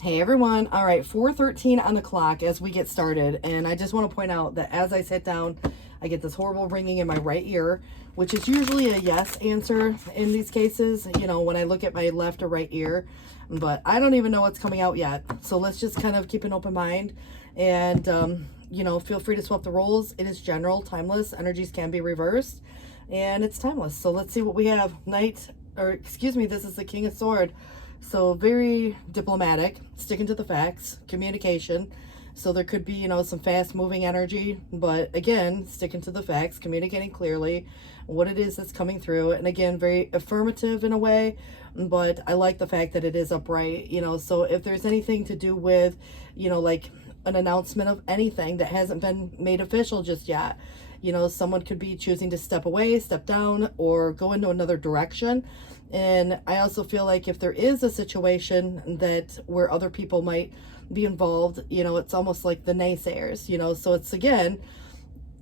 Hey everyone. All right, 4:13 on the clock as we get started. And I just want to point out that as I sit down, I get this horrible ringing in my right ear, which is usually a yes answer in these cases, when I look at my left or right ear. But I don't even know what's coming out yet. So let's just kind of keep an open mind and, feel free to swap the roles. It is general, timeless. Energies can be reversed and it's timeless. So let's see what we have. This is the King of Sword. So very diplomatic, sticking to the facts, communication. So there could be, some fast moving energy, but again, sticking to the facts, communicating clearly what it is that's coming through. And again, very affirmative in a way, but I like the fact that it is upright, so if there's anything to do with, like an announcement of anything that hasn't been made official just yet, someone could be choosing to step away, step down, or go into another direction. And I also feel like if there is a situation that where other people might be involved, it's almost like the naysayers, so it's again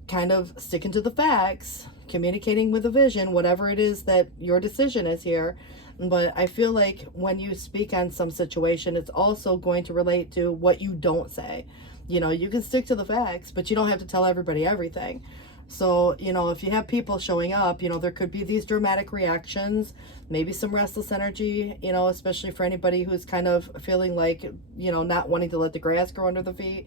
kind of sticking to the facts, communicating with a vision, whatever it is that your decision is here. But I feel like when you speak on some situation, it's also going to relate to what you don't say. You can stick to the facts, but you don't have to tell everybody everything. So, if you have people showing up, there could be these dramatic reactions, maybe some restless energy, especially for anybody who's kind of feeling like, not wanting to let the grass grow under the feet.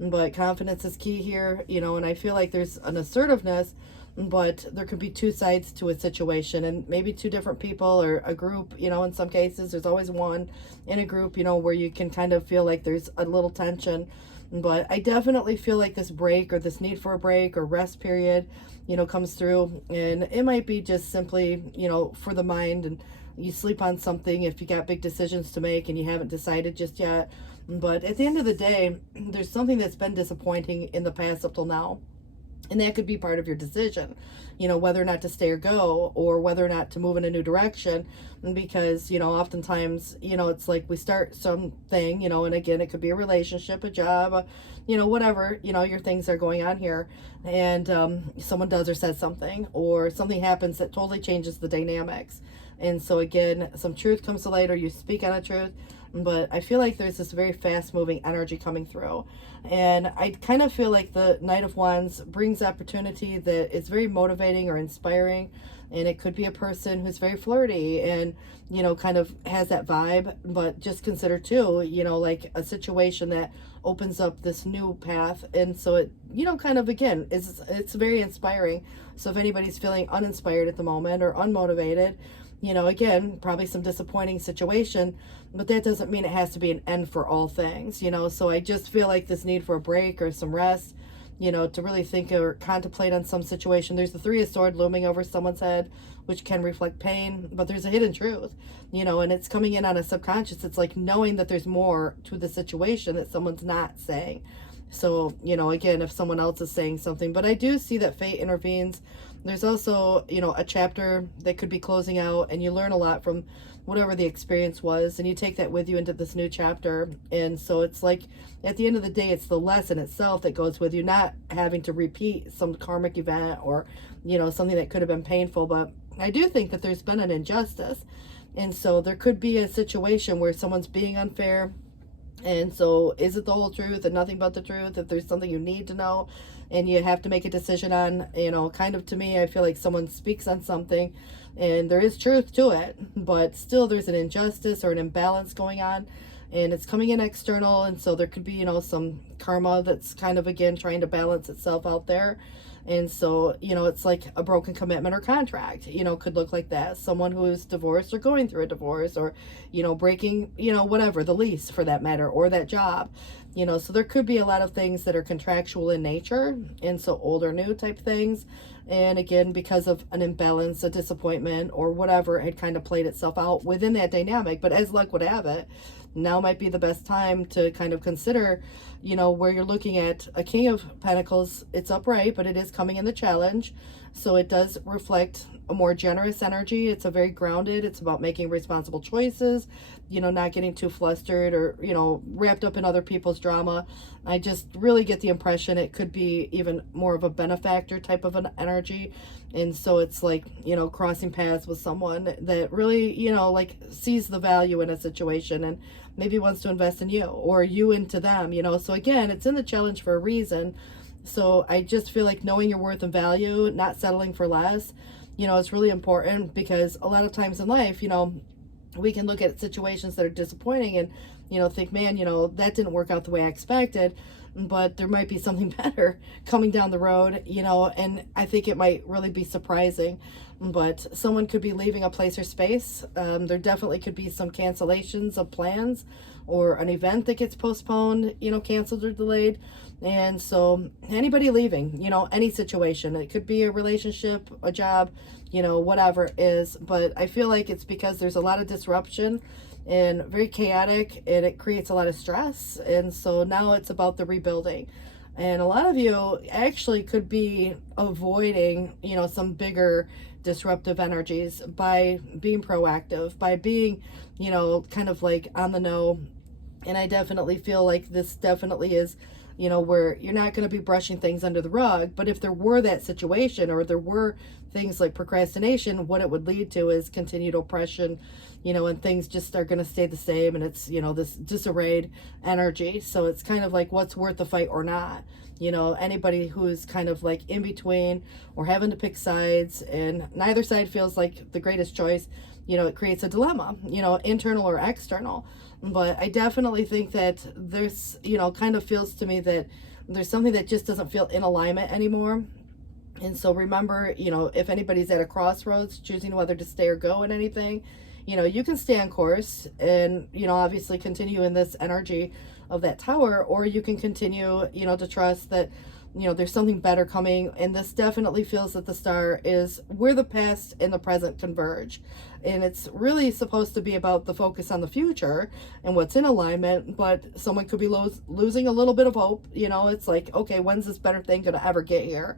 But confidence is key here, and I feel like there's an assertiveness, but there could be two sides to a situation and maybe two different people or a group, in some cases, there's always one in a group, where you can kind of feel like there's a little tension. But I definitely feel like this break or this need for a break or rest period, comes through. And it might be just simply, for the mind, and you sleep on something if you got big decisions to make and you haven't decided just yet. But at the end of the day, there's something that's been disappointing in the past up till now. And that could be part of your decision, whether or not to stay or go, or whether or not to move in a new direction. Because, oftentimes, it's like we start something, and again, it could be a relationship, a job, whatever, your things are going on here. And someone does or says something, or something happens that totally changes the dynamics. And so, again, some truth comes to light, or you speak on a truth. But I feel like there's this very fast moving energy coming through. And I kind of feel like the Knight of Wands brings opportunity that is very motivating or inspiring. And it could be a person who's very flirty and, kind of has that vibe. But just consider too, like a situation that opens up this new path. And so it, kind of again, it's very inspiring. So if anybody's feeling uninspired at the moment or unmotivated, again, probably some disappointing situation, but that doesn't mean it has to be an end for all things, so I just feel like this need for a break or some rest, to really think or contemplate on some situation. There's the Three of Swords looming over someone's head, which can reflect pain, but there's a hidden truth, and it's coming in on a subconscious. It's like knowing that there's more to the situation that someone's not saying. So, again, if someone else is saying something, but I do see that fate intervenes. There's also, a chapter that could be closing out, and you learn a lot from whatever the experience was, and you take that with you into this new chapter. And so it's like, at the end of the day, it's the lesson itself that goes with you, not having to repeat some karmic event or, something that could have been painful. But I do think that there's been an injustice. And so there could be a situation where someone's being unfair. And so is it the whole truth and nothing but the truth? If there's something you need to know and you have to make a decision on, kind of, to me, I feel like someone speaks on something and there is truth to it, but still there's an injustice or an imbalance going on, and it's coming in external. And so there could be, some karma that's kind of, again, trying to balance itself out there. And so, it's like a broken commitment or contract, could look like that. Someone who is divorced or going through a divorce, or, breaking, whatever, the lease for that matter, or that job, so there could be a lot of things that are contractual in nature. And so old or new type things. And again, because of an imbalance, a disappointment, or whatever had kind of played itself out within that dynamic. But as luck would have it, now might be the best time to kind of consider, where you're looking at a King of Pentacles. It's upright, but it is coming in the challenge. So it does reflect a more generous energy. It's a very grounded. It's about making responsible choices, not getting too flustered or, wrapped up in other people's drama. I just really get the impression it could be even more of a benefactor type of an energy. And so it's like, crossing paths with someone that really, like sees the value in a situation and maybe wants to invest in you or you into them, So again, it's in the challenge for a reason. So I just feel like knowing your worth and value, not settling for less, is really important, because a lot of times in life, we can look at situations that are disappointing and, think, man, that didn't work out the way I expected, but there might be something better coming down the road, and I think it might really be surprising. But someone could be leaving a place or space. There definitely could be some cancellations of plans or an event that gets postponed, canceled or delayed. And so anybody leaving, any situation, it could be a relationship, a job, whatever it is. But I feel like it's because there's a lot of disruption and very chaotic, and it creates a lot of stress. And so now it's about the rebuilding. And a lot of you actually could be avoiding, some bigger disruptive energies by being proactive, by being, kind of like on the know. And I definitely feel like this definitely is, where you're not going to be brushing things under the rug. But if there were that situation, or there were things like procrastination, what it would lead to is continued oppression, and things just are going to stay the same. And it's, this disarrayed energy. So it's kind of like what's worth the fight or not. Anybody who's kind of like in between or having to pick sides, and neither side feels like the greatest choice, it creates a dilemma, internal or external. But I definitely think that there's, kind of feels to me that there's something that just doesn't feel in alignment anymore. And so remember, if anybody's at a crossroads choosing whether to stay or go in anything, you can stay on course and, obviously continue in this energy of that tower, or you can continue, to trust that, there's something better coming. And this definitely feels that the star is where the past and the present converge. And it's really supposed to be about the focus on the future and what's in alignment, but someone could be losing a little bit of hope. It's like, okay, when's this better thing going to ever get here?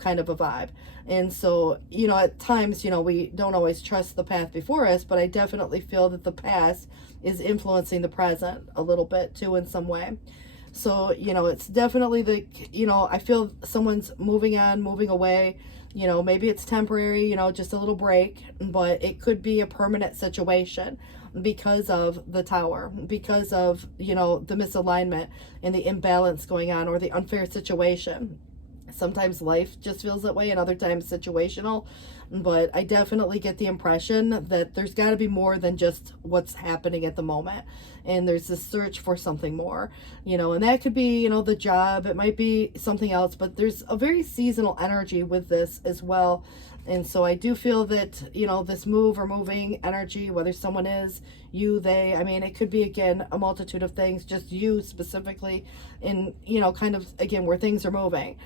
Kind of a vibe. And so, at times, we don't always trust the path before us, but I definitely feel that the past is influencing the present a little bit too in some way. So, it's definitely I feel someone's moving on, moving away. Maybe it's temporary, just a little break, but it could be a permanent situation because of the tower, because of, the misalignment and the imbalance going on, or the unfair situation. Sometimes life just feels that way, and other times situational. But I definitely get the impression that there's got to be more than just what's happening at the moment. And there's this search for something more, and that could be, the job. It might be something else, but there's a very seasonal energy with this as well. And so I do feel that, this move or moving energy, whether someone is, you, they, it could be, again, a multitude of things, just you specifically in, kind of, again, where things are moving.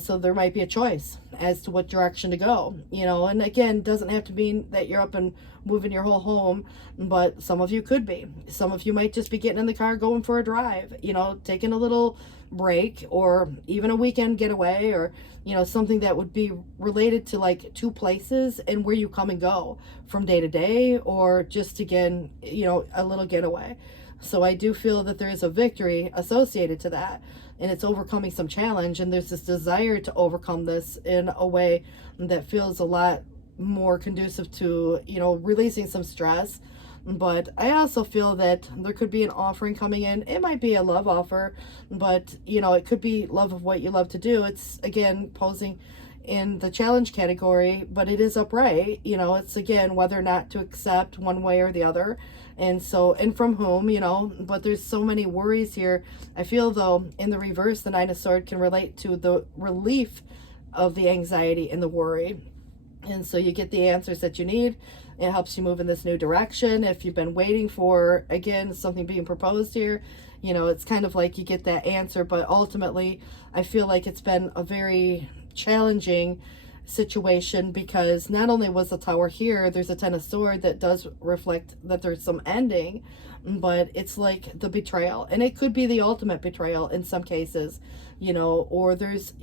So there might be a choice as to what direction to go, and again, doesn't have to mean that you're up and moving your whole home, but some of you could be. Some of you might just be getting in the car, going for a drive, taking a little break, or even a weekend getaway, or, something that would be related to like two places and where you come and go from day to day, or just again, a little getaway. So I do feel that there is a victory associated to that, and it's overcoming some challenge, and there's this desire to overcome this in a way that feels a lot more conducive to, releasing some stress. But I also feel that there could be an offering coming in. It might be a love offer, but, it could be love of what you love to do. It's, again, posing in the challenge category, but it is upright. It's, again, whether or not to accept one way or the other. And so, and from whom, but there's so many worries here. I feel, though, in the reverse, the Nine of Swords can relate to the relief of the anxiety and the worry. And so you get the answers that you need. It helps you move in this new direction. If you've been waiting for, again, something being proposed here, it's kind of like you get that answer. But ultimately, I feel like it's been a very challenging situation, because not only was the Tower here, there's a Ten of Swords that does reflect that there's some ending, but it's like the betrayal, and it could be the ultimate betrayal in some cases, or there's,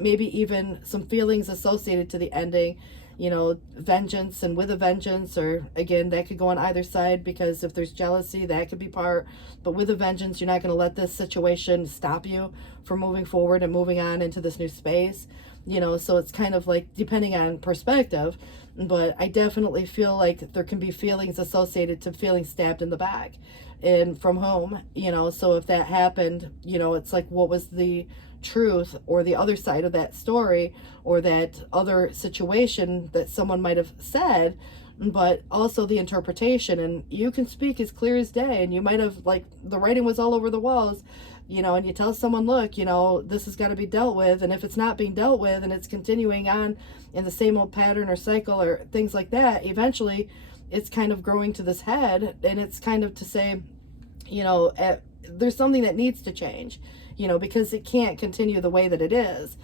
maybe even some feelings associated to the ending, vengeance and with a vengeance, or again, that could go on either side, because if there's jealousy, that could be part. But with a vengeance, you're not going to let this situation stop you from moving forward and moving on into this new space. So it's kind of like depending on perspective, but I definitely feel like there can be feelings associated to feeling stabbed in the back, and from whom. So if that happened, it's like, what was the truth or the other side of that story, or that other situation that someone might have said, but also the interpretation. And you can speak as clear as day, and you might have, like, the writing was all over the walls, and you tell someone, look, this has got to be dealt with. And if it's not being dealt with and it's continuing on in the same old pattern or cycle or things like that, eventually it's kind of growing to this head, and it's kind of to say, there's something that needs to change, because it can't continue the way that it is.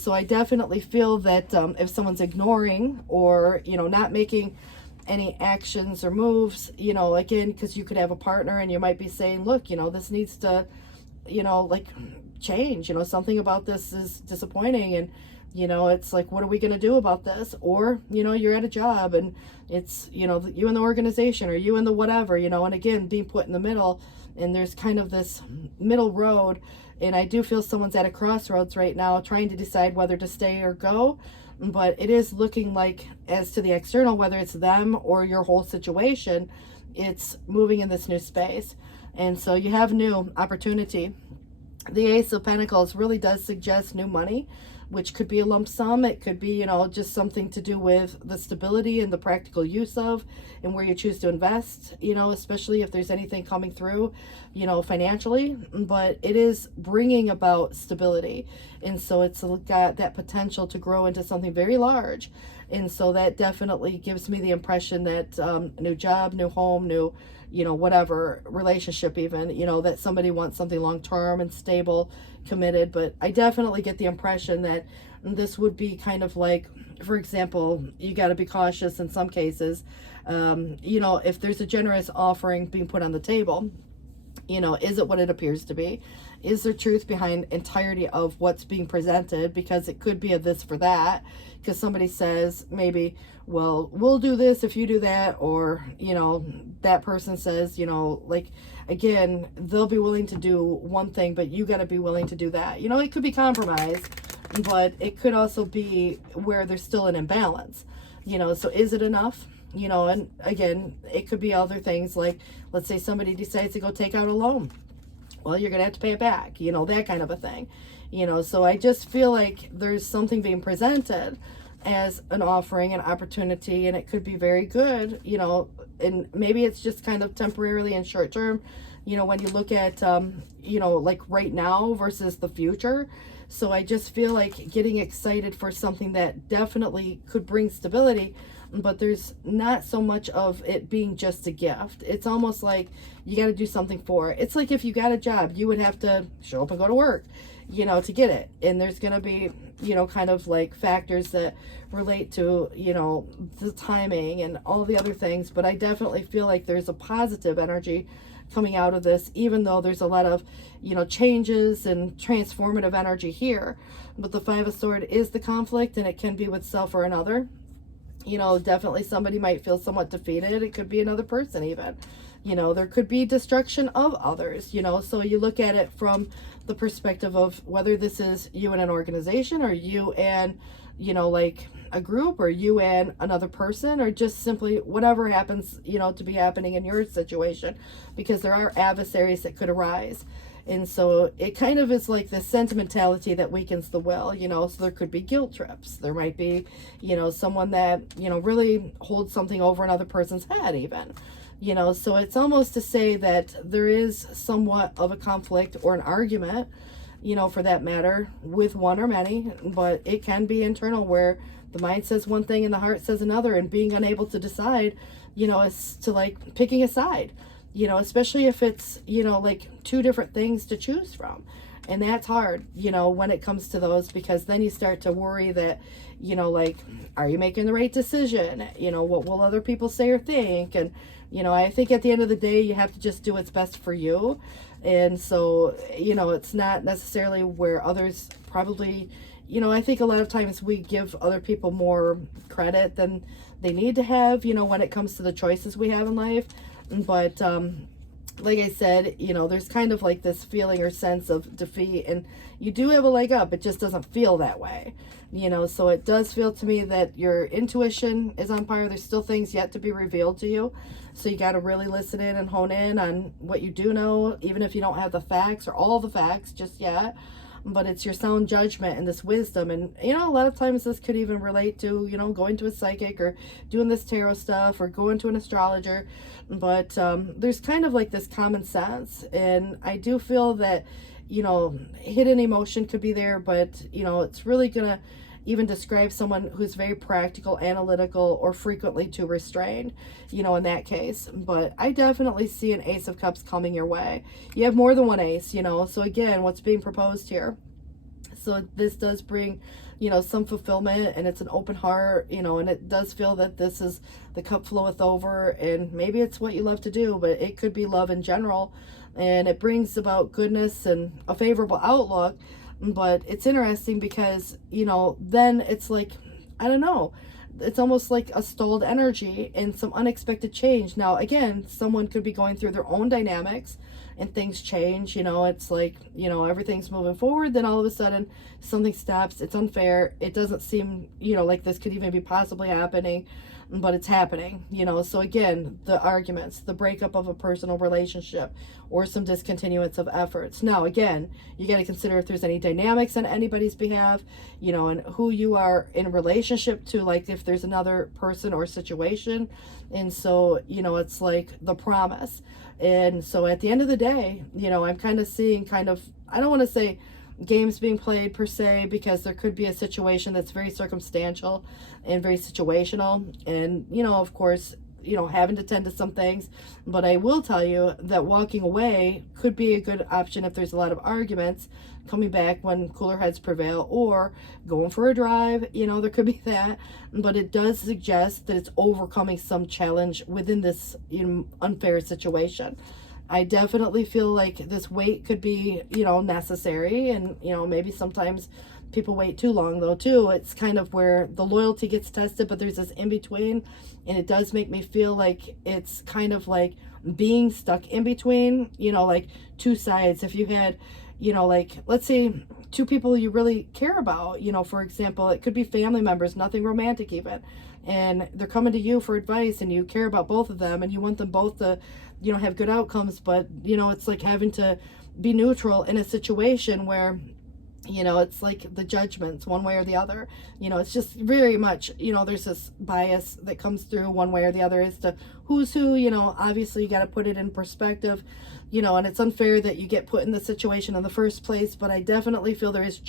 So I definitely feel that if someone's ignoring or, not making any actions or moves, again, because you could have a partner and you might be saying, look, this needs to, like, change, something about this is disappointing. And, it's like, what are we going to do about this? Or, you're at a job and it's, you and the organization, or you and the whatever, and again, being put in the middle, and there's kind of this middle road. And I do feel someone's at a crossroads right now, trying to decide whether to stay or go. But it is looking like, as to the external, whether it's them or your whole situation, it's moving in this new space. And so you have new opportunity. The Ace of Pentacles really does suggest new money, which could be a lump sum. It could be, just something to do with the stability and the practical use of, and where you choose to invest, especially if there's anything coming through, financially. But it is bringing about stability. And so it's got that potential to grow into something very large. And so that definitely gives me the impression that new job, new home, new, whatever relationship even, that somebody wants something long-term and stable, committed. But I definitely get the impression that this would be kind of like, for example, you got to be cautious in some cases. If there's a generous offering being put on the table, is it what it appears to be? Is there truth behind entirety of what's being presented? Because it could be a this for that, because somebody says maybe, well, we'll do this if you do that, or that person says, like, again, they'll be willing to do one thing, but you got to be willing to do that. It could be compromise, but it could also be where there's still an imbalance. So is it enough? And again, it could be other things, like, let's say somebody decides to go take out a loan. Well, you're going to have to pay it back, that kind of a thing. So I just feel like there's something being presented as an offering, an opportunity, and it could be very good, and maybe it's just kind of temporarily and short term, when you look at, like right now versus the future. So I just feel like getting excited for something that definitely could bring stability, but there's not so much of it being just a gift. It's almost like you got to do something for it. It's like if you got a job, you would have to show up and go to work, to get it. And there's going to be, kind of like factors that relate to, the timing and all the other things. But I definitely feel like there's a positive energy coming out of this, even though there's a lot of, changes and transformative energy here. But the Five of Swords is the conflict, and it can be with self or another. Definitely somebody might feel somewhat defeated. It could be another person even. There could be destruction of others, so you look at it from the perspective of whether this is you and an organization, or you and, like a group, or you and another person, or just simply whatever happens, to be happening in your situation, because there are adversaries that could arise. And so it kind of is like this sentimentality that weakens the will, so there could be guilt trips. There might be, someone that, really holds something over another person's head even, so it's almost to say that there is somewhat of a conflict or an argument, for that matter, with one or many, but it can be internal, where the mind says one thing and the heart says another, and being unable to decide, is to like picking a side. Especially if it's, like two different things to choose from. And that's hard, when it comes to those, because then you start to worry that, like, are you making the right decision? What will other people say or think? And, I think at the end of the day, you have to just do what's best for you. And so, it's not necessarily where others probably, I think a lot of times we give other people more credit than they need to have, when it comes to the choices we have in life. But like I said, there's kind of like this feeling or sense of defeat, and you do have a leg up. It just doesn't feel that way, so it does feel to me that your intuition is on fire. There's still things yet to be revealed to you. So you got to really listen in and hone in on what you do know, even if you don't have the facts or all the facts just yet. But it's your sound judgment and this wisdom. And, a lot of times this could even relate to, going to a psychic or doing this tarot stuff or going to an astrologer. But there's kind of like this common sense. And I do feel that, hidden emotion could be there, but, it's really going to even describe someone who's very practical, analytical, or frequently too restrained, in that case. But I definitely see an Ace of Cups coming your way. You have more than one ace, so again, what's being proposed here? So this does bring, some fulfillment, and it's an open heart, and it does feel that this is the cup floweth over, and maybe it's what you love to do, but it could be love in general, and it brings about goodness and a favorable outlook. But it's interesting because, then it's like, I don't know, it's almost like a stalled energy and some unexpected change. Now, again, someone could be going through their own dynamics and things change, it's like, everything's moving forward. Then all of a sudden something stops. It's unfair. It doesn't seem, like this could even be possibly happening, but it's happening, So again, the arguments, the breakup of a personal relationship, or some discontinuance of efforts. Now, again, you got to consider if there's any dynamics on anybody's behalf, and who you are in relationship to, like if there's another person or situation. And so, it's like the promise. And so at the end of the day, I'm kind of seeing I don't want to say games being played per se, because there could be a situation that's very circumstantial and very situational, and of course, having to tend to some things. But I will tell you that walking away could be a good option if there's a lot of arguments, coming back when cooler heads prevail, or going for a drive, there could be that. But it does suggest that it's overcoming some challenge within this unfair situation. I definitely feel like this wait could be, necessary, and, maybe sometimes people wait too long though too. It's kind of where the loyalty gets tested, but there's this in between, and it does make me feel like it's kind of like being stuck in between, like two sides. If you had, like, let's say two people you really care about, for example, it could be family members, nothing romantic even, and they're coming to you for advice, and you care about both of them, and you want them both to, have good outcomes. But, it's like having to be neutral in a situation where, it's like the judgments one way or the other. It's just very much, there's this bias that comes through one way or the other as to who's who. Obviously you got to put it in perspective, and it's unfair that you get put in the situation in the first place. But I definitely feel there is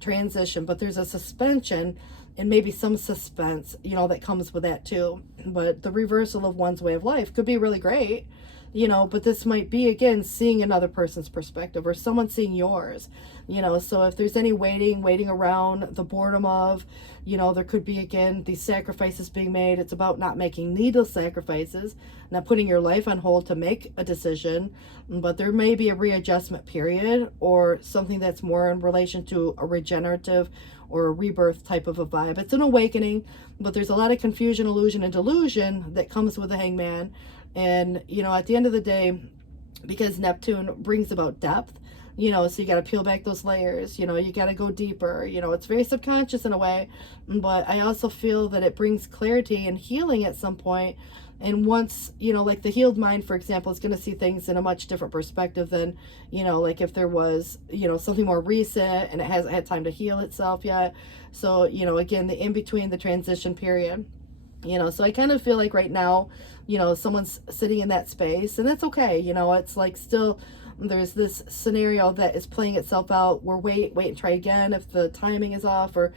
transition, but there's a suspension and maybe some suspense, that comes with that too. But the reversal of one's way of life could be really great, but this might be, again, seeing another person's perspective or someone seeing yours, so if there's any waiting around, the boredom of, there could be, again, these sacrifices being made. It's about not making needless sacrifices, not putting your life on hold to make a decision, but there may be a readjustment period or something that's more in relation to a regenerative or a rebirth type of a vibe. It's an awakening, but there's a lot of confusion, illusion, and delusion that comes with the Hangman. And, at the end of the day, because Neptune brings about depth, so you got to peel back those layers, you got to go deeper, it's very subconscious in a way, but I also feel that it brings clarity and healing at some point. And once, like the healed mind, for example, is going to see things in a much different perspective than, like if there was, something more recent and it hasn't had time to heal itself yet. So, again, the in-between, the transition period, so I kind of feel like right now, someone's sitting in that space, and that's okay. It's like still there's this scenario that is playing itself out where wait and try again if the timing is off, or,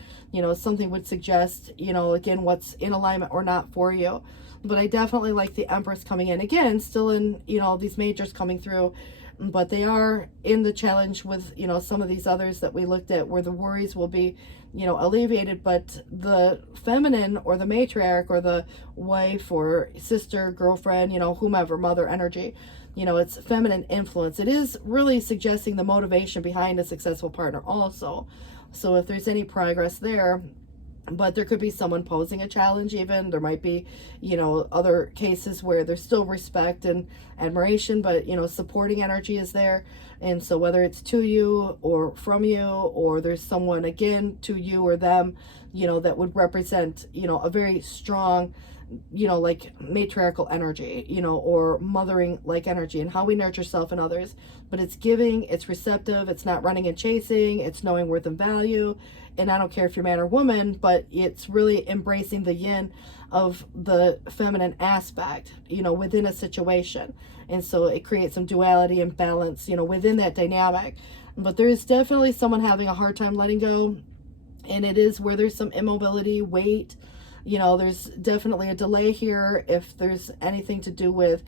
something would suggest, again, what's in alignment or not for you. But I definitely like the Empress coming in again, still in, these majors coming through, but they are in the challenge with, some of these others that we looked at where the worries will be, alleviated. But the feminine or the matriarch or the wife or sister, girlfriend, whomever, mother energy, it's feminine influence. It is really suggesting the motivation behind a successful partner also. So if there's any progress there, but there could be someone posing a challenge. Even there might be, other cases where there's still respect and admiration, but supporting energy is there. And so whether it's to you or from you, or there's someone again to you or them, that would represent, a very strong, like matriarchal energy, or mothering like energy, and how we nurture self and others. But it's giving, it's receptive, it's not running and chasing, it's knowing worth and value. And I don't care if you're man or woman, but it's really embracing the yin of the feminine aspect, within a situation. And so it creates some duality and balance, within that dynamic. But there is definitely someone having a hard time letting go. And it is where there's some immobility, weight, there's definitely a delay here. If there's anything to do with,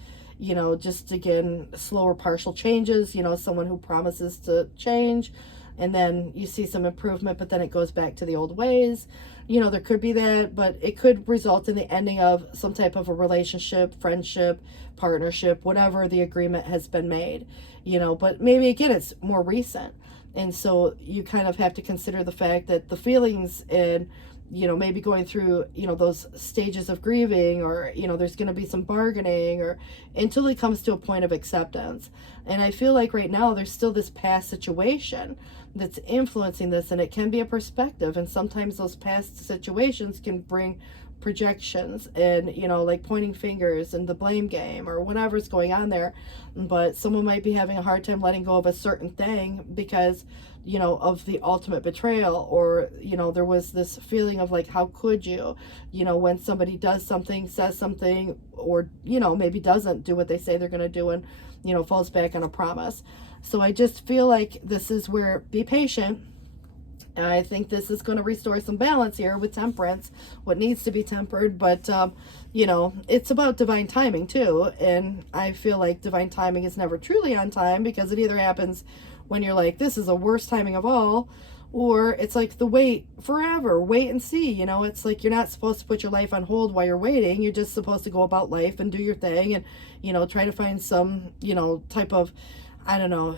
just again, slower partial changes, someone who promises to change, and then you see some improvement, but then it goes back to the old ways. There could be that, but it could result in the ending of some type of a relationship, friendship, partnership, whatever the agreement has been made, but maybe again, it's more recent. And so you kind of have to consider the fact that the feelings and, maybe going through, those stages of grieving, or, there's going to be some bargaining, or until it comes to a point of acceptance. And I feel like right now there's still this past situation that's influencing this, and it can be a perspective. And sometimes those past situations can bring projections and, like pointing fingers and the blame game or whatever's going on there. But someone might be having a hard time letting go of a certain thing because, of the ultimate betrayal, or, there was this feeling of like, how could you, when somebody does something, says something, or, maybe doesn't do what they say they're going to do, and, falls back on a promise. So I just feel like this is where, be patient. And I think this is going to restore some balance here with temperance, what needs to be tempered. But, it's about divine timing too. And I feel like divine timing is never truly on time, because it either happens when you're like, this is the worst timing of all, or it's like the wait forever, wait and see. It's like you're not supposed to put your life on hold while you're waiting. You're just supposed to go about life and do your thing and, try to find some, type of, I don't know,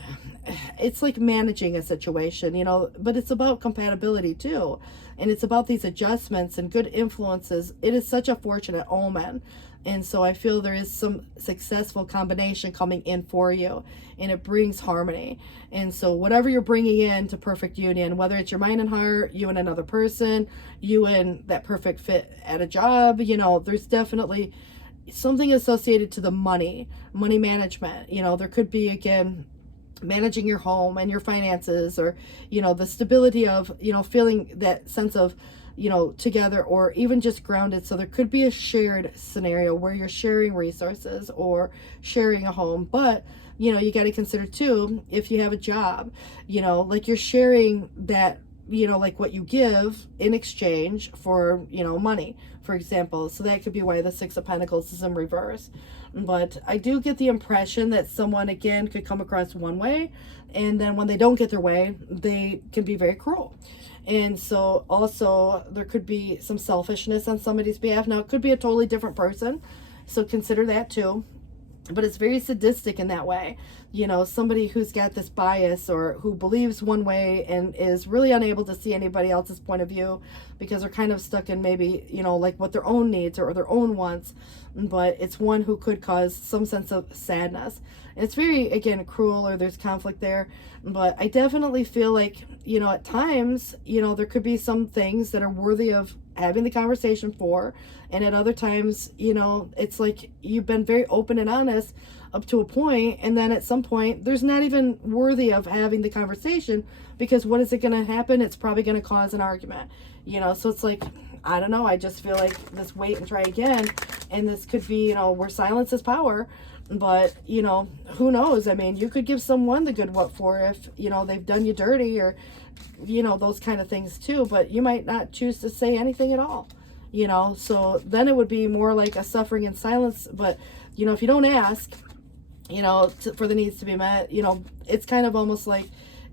it's like managing a situation, but it's about compatibility too. And it's about these adjustments and good influences. It is such a fortunate omen. And so I feel there is some successful combination coming in for you, and it brings harmony. And so whatever you're bringing in to perfect union, whether it's your mind and heart, you and another person, you and that perfect fit at a job, there's definitely something associated to the money management. There could be, again, managing your home and your finances, or, the stability of, feeling that sense of, together, or even just grounded. So there could be a shared scenario where you're sharing resources or sharing a home. But, you got to consider too, if you have a job, like you're sharing that, like what you give in exchange for, money, for example. So that could be why the Six of Pentacles is in reverse. But I do get the impression that someone, again, could come across one way, and then when they don't get their way, they can be very cruel. And so also there could be some selfishness on somebody's behalf. Now, it could be a totally different person, so consider that too. But it's very sadistic in that way. Somebody who's got this bias, or who believes one way and is really unable to see anybody else's point of view, because they're kind of stuck in maybe, like what their own needs or their own wants. But it's one who could cause some sense of sadness. And it's very, again, cruel, or there's conflict there. But I definitely feel like, at times, there could be some things that are worthy of having the conversation for. And at other times, it's like you've been very open and honest up to a point, and then at some point there's not even worthy of having the conversation, because what is it going to happen? It's probably going to cause an argument, so it's like, I don't know, I just feel like this wait and try again, and this could be, where silence is power. But who knows? I mean, you could give someone the good what for if they've done you dirty, or those kind of things too, but you might not choose to say anything at all, so then it would be more like a suffering in silence. But if you don't ask, for the needs to be met, it's kind of almost like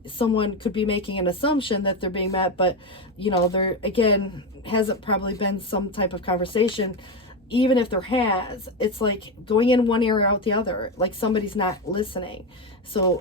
someone could be making an assumption that they're being met, but there, again, hasn't probably been some type of conversation even if there has, it's like going in one ear out the other, like somebody's not listening. So,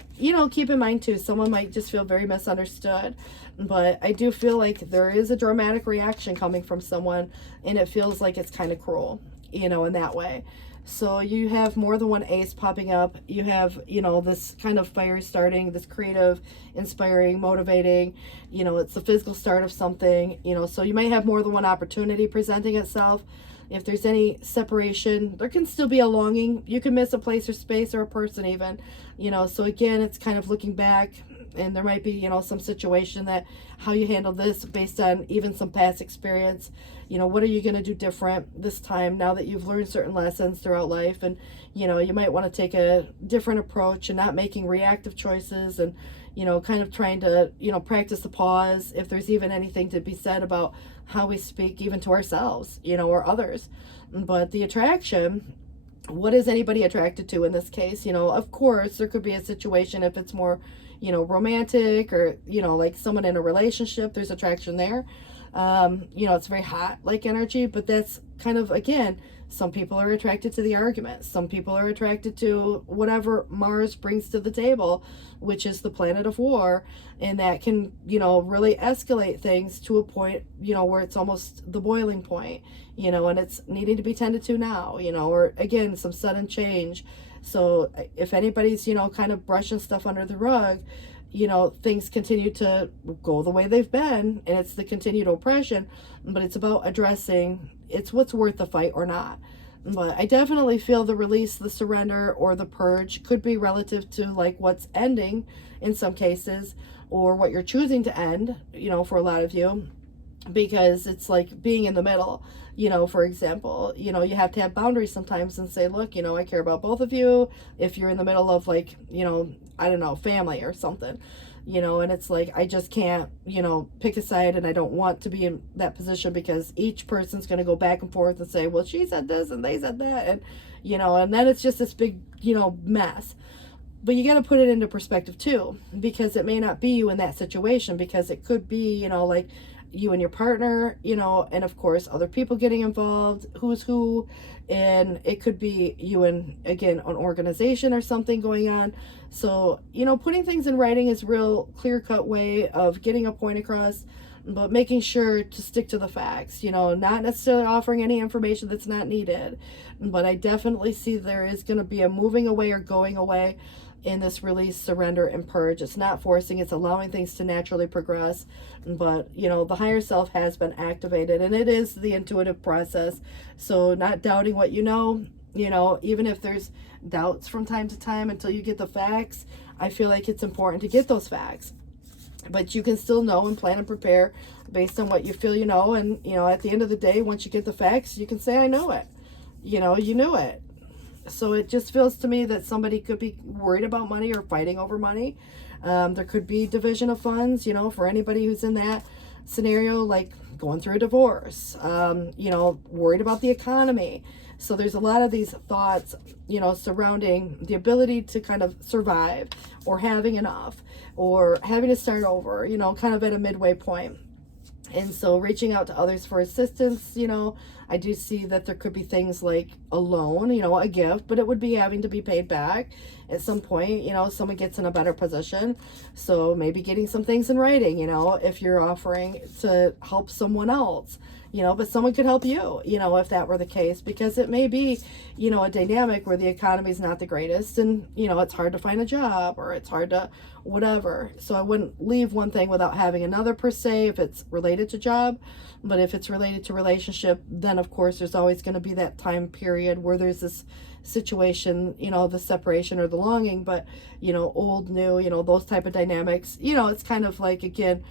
keep in mind too, someone might just feel very misunderstood, but I do feel like there is a dramatic reaction coming from someone, and it feels like it's kind of cruel, in that way. So you have more than one ace popping up. You have, this kind of fire starting, this creative, inspiring, motivating, it's the physical start of something, so you might have more than one opportunity presenting itself. If there's any separation, there can still be a longing. You can miss a place or space or a person even, so again, it's kind of looking back, and there might be, some situation that how you handle this based on even some past experience. What are you going to do different this time now that you've learned certain lessons throughout life? And, you might want to take a different approach and not making reactive choices, and, kind of trying to, practice the pause if there's even anything to be said about how we speak even to ourselves, or others. But the attraction, what is anybody attracted to in this case? Of course, there could be a situation if it's more, romantic, or, like someone in a relationship, there's attraction there. It's very hot like energy, but that's kind of, again, some people are attracted to the argument. Some people are attracted to whatever Mars brings to the table, which is the planet of war. And that can, really escalate things to a point, where it's almost the boiling point, and it's needing to be tended to now, or again, some sudden change. So if anybody's, kind of brushing stuff under the rug, things continue to go the way they've been, and it's the continued oppression, but it's about addressing it's what's worth the fight or not. But I definitely feel the release, the surrender, or the purge could be relative to like what's ending in some cases, or what you're choosing to end, for a lot of you, because it's like being in the middle. For example, you have to have boundaries sometimes and say, look, I care about both of you. If you're in the middle of like, I don't know, family or something, and it's like, I just can't, pick a side, and I don't want to be in that position, because each person's going to go back and forth and say, well, she said this and they said that. And, and then it's just this big, mess. But you got to put it into perspective too, because it may not be you in that situation, because it could be, like you and your partner, and of course other people getting involved, who's who, and it could be you and, again, an organization or something going on. So, putting things in writing is real clear-cut way of getting a point across, but making sure to stick to the facts, not necessarily offering any information that's not needed. But I definitely see there is going to be a moving away or going away in this release, surrender, and purge. It's not forcing, it's allowing things to naturally progress. But, the higher self has been activated, and it is the intuitive process. So not doubting what even if there's doubts from time to time until you get the facts, I feel like it's important to get those facts. But you can still know and plan and prepare based on what you feel and, at the end of the day, once you get the facts, you can say, I know it. You knew it. So it just feels to me that somebody could be worried about money or fighting over money. There could be division of funds, for anybody who's in that scenario, like going through a divorce, worried about the economy. So there's a lot of these thoughts, surrounding the ability to kind of survive, or having enough, or having to start over, kind of at a midway point. And so reaching out to others for assistance, I do see that there could be things like a loan, a gift, but it would be having to be paid back at some point, someone gets in a better position. So maybe getting some things in writing, if you're offering to help someone else, but someone could help you, if that were the case, because it may be, a dynamic where the economy is not the greatest, and, it's hard to find a job, or it's hard to whatever. So I wouldn't leave one thing without having another, per se, if it's related to job. But if it's related to relationship, then of course there's always going to be that time period where there's this situation, the separation or the longing. But, old, new, those type of dynamics, it's kind of like, again,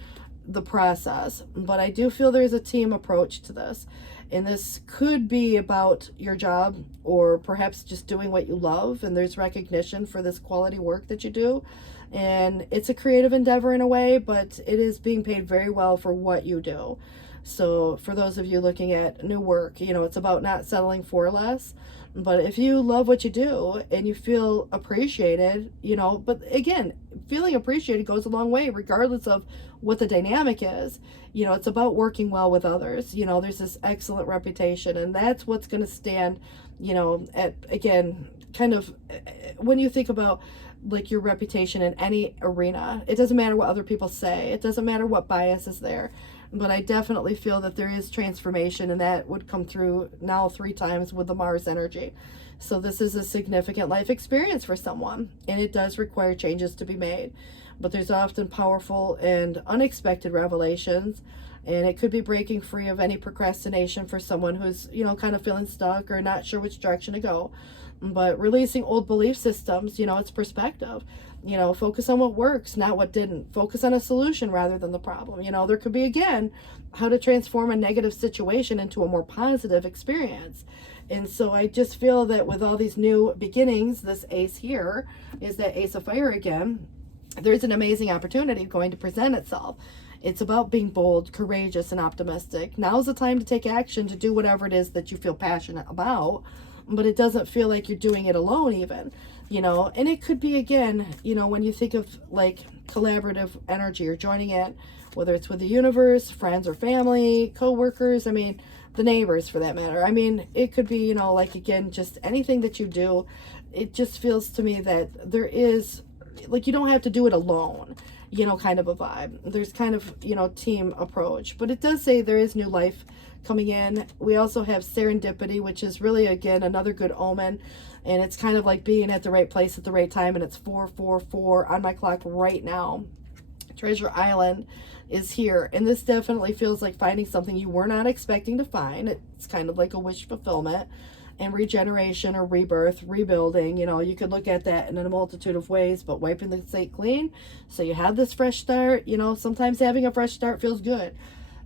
the process. But I do feel there's a team approach to this. And this could be about your job, or perhaps just doing what you love, and there's recognition for this quality work that you do. And it's a creative endeavor in a way, but it is being paid very well for what you do. So for those of you looking at new work, it's about not settling for less. But if you love what you do and you feel appreciated, but again, feeling appreciated goes a long way, regardless of what the dynamic is. You know, it's about working well with others. You know, there's this excellent reputation, and that's what's going to stand, you know, at, again, kind of when you think about like your reputation in any arena, it doesn't matter what other people say, it doesn't matter what bias is there, but I definitely feel that there is transformation, and that would come through now 3 times with the Mars energy. So this is a significant life experience for someone, and it does require changes to be made, but there's often powerful and unexpected revelations, and it could be breaking free of any procrastination for someone who's, you know, kind of feeling stuck or not sure which direction to go. But releasing old belief systems, you know, it's perspective. You know, focus on what works, not what didn't. Focus on a solution rather than the problem. You know, there could be, again, how to transform a negative situation into a more positive experience. And so I just feel that with all these new beginnings, this ace here is that Ace of Fire again, there's an amazing opportunity going to present itself. It's about being bold, courageous, and optimistic. Now's the time to take action, to do whatever it is that you feel passionate about, but it doesn't feel like you're doing it alone even, you know. And it could be, again, you know, when you think of like collaborative energy or joining it, whether it's with the universe, friends or family, co-workers, I mean, the neighbors for that matter. I mean, it could be, you know, like, again, just anything that you do. It just feels to me that there is, like, you don't have to do it alone, you know, kind of a vibe. There's kind of, you know, team approach, but it does say there is new life coming in. We also have serendipity, which is really, again, another good omen, and it's kind of like being at the right place at the right time, and it's 444 on my clock right now. Treasure Island is here, and this definitely feels like finding something you were not expecting to find. It's kind of like a wish fulfillment and regeneration or rebirth, rebuilding. You know, you could look at that in a multitude of ways, but wiping the slate clean so you have this fresh start. You know, sometimes having a fresh start feels good,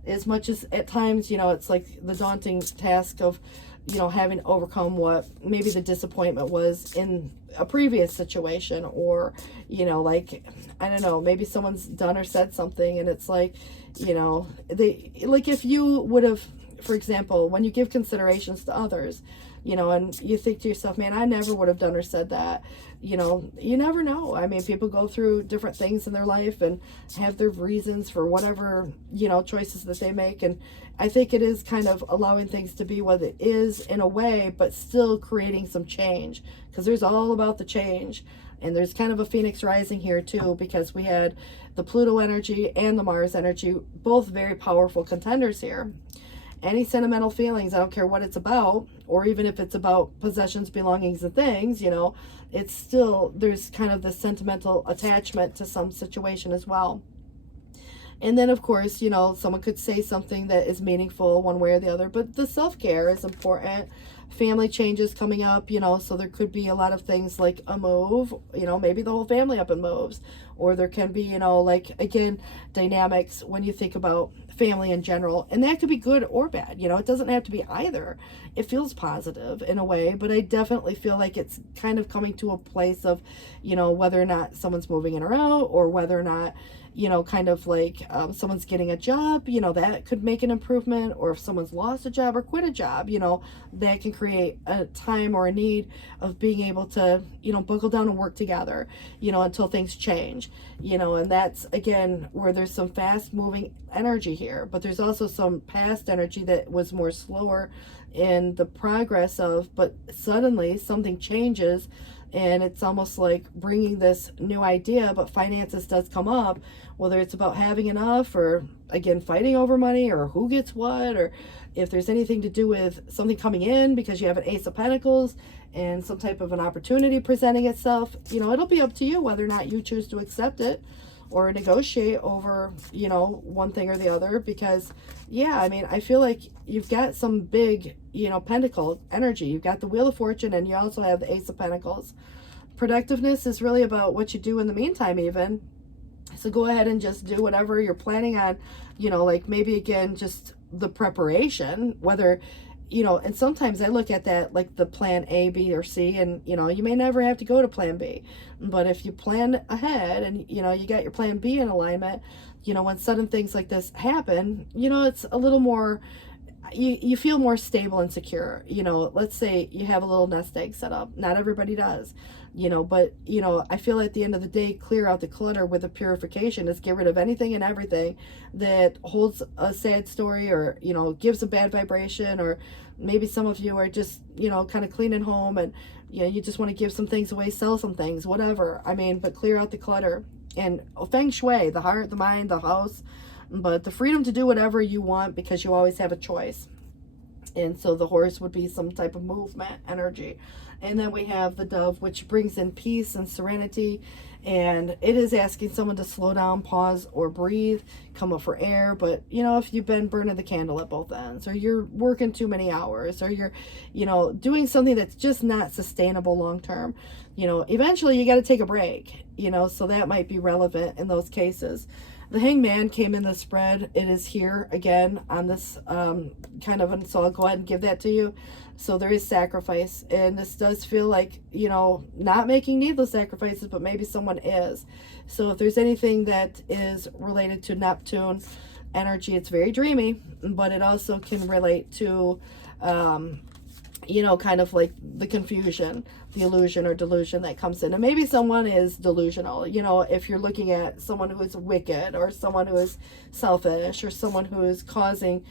as much as at times, you know, it's like the daunting task of, you know, having to overcome what maybe the disappointment was in a previous situation, or, you know, like, I don't know, maybe someone's done or said something, and it's like, you know, they, like, if you would have, for example, when you give considerations to others, you know, and you think to yourself, man, I never would have done or said that, you know, you never know. I mean, people go through different things in their life and have their reasons for whatever, you know, choices that they make. And I think it is kind of allowing things to be what it is in a way, but still creating some change, because there's all about the change. And there's kind of a phoenix rising here too, because we had the Pluto energy and the Mars energy, both very powerful contenders here. Any sentimental feelings, I don't care what it's about, or even if it's about possessions, belongings, and things, you know, it's still, there's kind of this sentimental attachment to some situation as well. And then, of course, you know, someone could say something that is meaningful one way or the other, but the self-care is important. Family changes coming up, you know, so there could be a lot of things like a move, you know, maybe the whole family up and moves, or there can be, you know, like, again, dynamics when you think about family in general, and that could be good or bad, you know, it doesn't have to be either. It feels positive in a way, but I definitely feel like it's kind of coming to a place of, you know, whether or not someone's moving in or out, or whether or not, you know, kind of like someone's getting a job, you know, that could make an improvement, or if someone's lost a job or quit a job, you know, that can create a time or a need of being able to, you know, buckle down and work together, you know, until things change, you know. And that's, again, where there's some fast moving energy here, but there's also some past energy that was more slower in the progress of, but suddenly something changes, and it's almost like bringing this new idea, but finances does come up, whether it's about having enough, or, again, fighting over money, or who gets what, or if there's anything to do with something coming in because you have an Ace of Pentacles and some type of an opportunity presenting itself, you know, it'll be up to you whether or not you choose to accept it or negotiate over, you know, one thing or the other. Because, yeah, I mean, I feel like you've got some big, you know, pentacle energy. You've got the Wheel of Fortune, and you also have the Ace of Pentacles. Productiveness is really about what you do in the meantime even. So go ahead and just do whatever you're planning on, you know, like maybe, again, just the preparation, whether, you know, and sometimes I look at that like the plan A, B, or C, and, you know, you may never have to go to plan B, but if you plan ahead and, you know, you got your plan B in alignment, you know, when sudden things like this happen, you know, it's a little more, you feel more stable and secure. You know, let's say you have a little nest egg set up. Not everybody does. but I feel at the end of the day, clear out the clutter with a purification is get rid of anything and everything that holds a sad story, or gives a bad vibration, or maybe some of you are just kind of cleaning home, and you just want to give some things away, sell some things, whatever. But clear out the clutter. And feng shui, the heart, the mind, the house, but the freedom to do whatever you want, because you always have a choice. And so the horse would be some type of movement energy. And then we have the dove, which brings in peace and serenity. And it is asking someone to slow down, pause, or breathe, come up for air. But, if you've been burning the candle at both ends, or you're working too many hours, or you're, doing something that's just not sustainable long term, eventually you got to take a break, so that might be relevant in those cases. The Hangman came in the spread. It is here again on this and so I'll go ahead and give that to you. So there is sacrifice, and this does feel like, not making needless sacrifices, but maybe someone is. So if there's anything that is related to Neptune energy, it's very dreamy, but it also can relate to, kind of like the confusion, the illusion or delusion that comes in. And maybe someone is delusional, if you're looking at someone who is wicked, or someone who is selfish, or someone who is causing,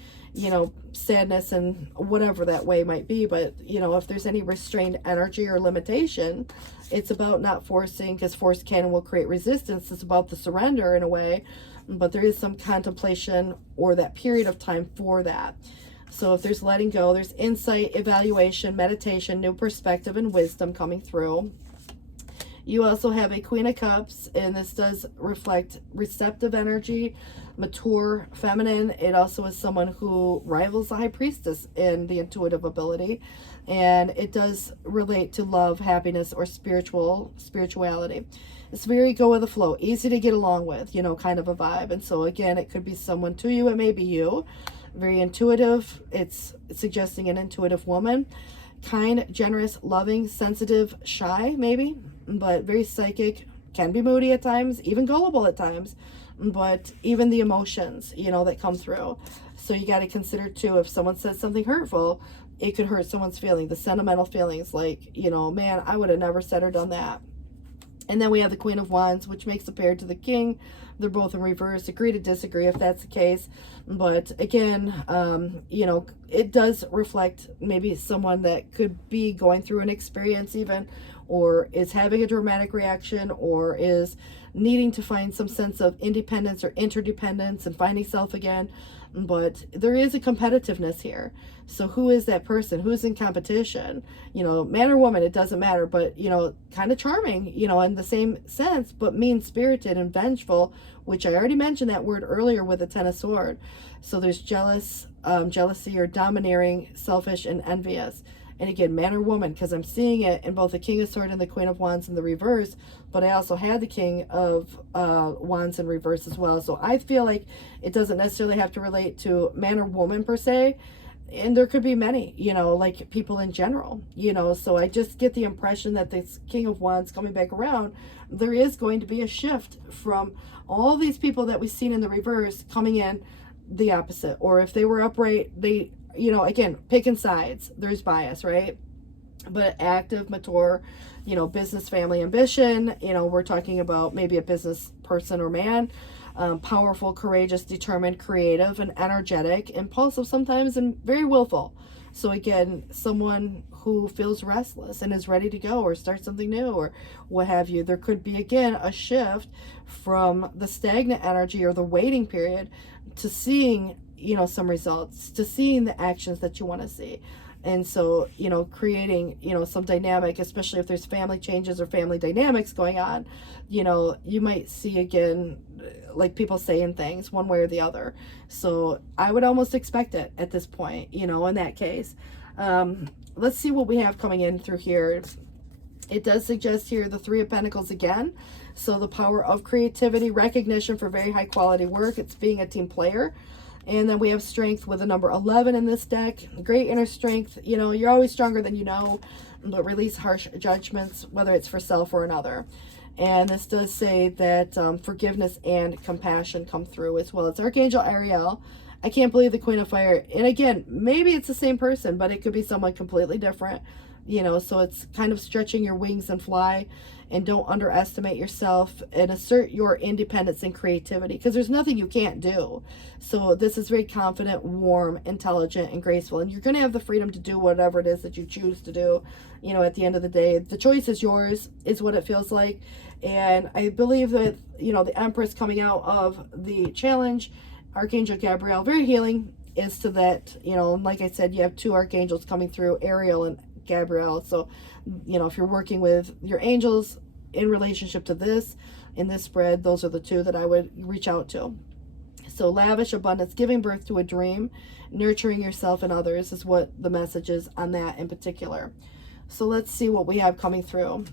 sadness and whatever that way might be. But, if there's any restrained energy or limitation, it's about not forcing, because force can and will create resistance. It's about the surrender in a way, but there is some contemplation or that period of time for that. So if there's letting go, there's insight, evaluation, meditation, new perspective, and wisdom coming through. You also have a Queen of Cups, and this does reflect receptive energy, mature, feminine. It also is someone who rivals the High Priestess in the intuitive ability. And it does relate to love, happiness, or spirituality. It's very go with the flow, easy to get along with, kind of a vibe. And so again, it could be someone to you, it may be you. Very intuitive. It's suggesting an intuitive woman. Kind, generous, loving, sensitive, shy, maybe, but very psychic. Can be moody at times, even gullible at times, but even the emotions, that come through. So you got to consider too, if someone says something hurtful, it could hurt someone's feelings, the sentimental feelings, like, man, I would have never said or done that. And then we have the Queen of Wands, which makes a pair to the King. They're both in reverse. Agree to disagree if that's the case. But again, it does reflect maybe someone that could be going through an experience even, or is having a dramatic reaction, or is needing to find some sense of independence or interdependence and finding self again. But there is a competitiveness here. So who is that person? Who's in competition? Man or woman, it doesn't matter, but, kind of charming, in the same sense, but mean-spirited and vengeful, which I already mentioned that word earlier with the Ten of Swords. So there's jealousy or domineering, selfish, and envious. And again, man or woman, because I'm seeing it in both the King of Swords and the Queen of Wands in the reverse, but I also had the King of Wands in reverse as well. So I feel like it doesn't necessarily have to relate to man or woman per se, and there could be many, like people in general, so I just get the impression that this King of Wands coming back around, there is going to be a shift from all these people that we've seen in the reverse coming in the opposite. Or if they were upright, they, again, picking sides, there's bias, right? But active, mature, business, family, ambition, we're talking about maybe a business person or man. Powerful, courageous, determined, creative, and energetic, impulsive sometimes, and very willful. So again, someone who feels restless and is ready to go or start something new or what have you. There could be, again, a shift from the stagnant energy or the waiting period to seeing, some results, to seeing the actions that you want to see. And so, creating, some dynamic, especially if there's family changes or family dynamics going on, you might see again, like people saying things one way or the other. So I would almost expect it at this point, in that case. Let's see what we have coming in through here. It does suggest here the Three of Pentacles again. So the power of creativity, recognition for very high quality work. It's being a team player. And then we have strength with a number 11 in this deck. Great inner strength. You're always stronger than you know, but release harsh judgments, whether it's for self or another. And this does say that forgiveness and compassion come through as well. It's Archangel Ariel. I can't believe the Queen of Fire. And again, maybe it's the same person, but it could be someone completely different. So it's kind of stretching your wings and fly, and don't underestimate yourself, and assert your independence and creativity, because there's nothing you can't do. So this is very confident, warm, intelligent, and graceful, and you're going to have the freedom to do whatever it is that you choose to do. At the end of the day, the choice is yours, is what it feels like. And I believe that, the Empress coming out of the challenge, Archangel Gabriel, very healing is to that. Like I said, you have two archangels coming through, Ariel and Gabriel. So, if you're working with your angels in relationship to this, in this spread, those are the two that I would reach out to. So lavish abundance, giving birth to a dream, nurturing yourself and others is what the message is on that in particular. So let's see what we have coming through.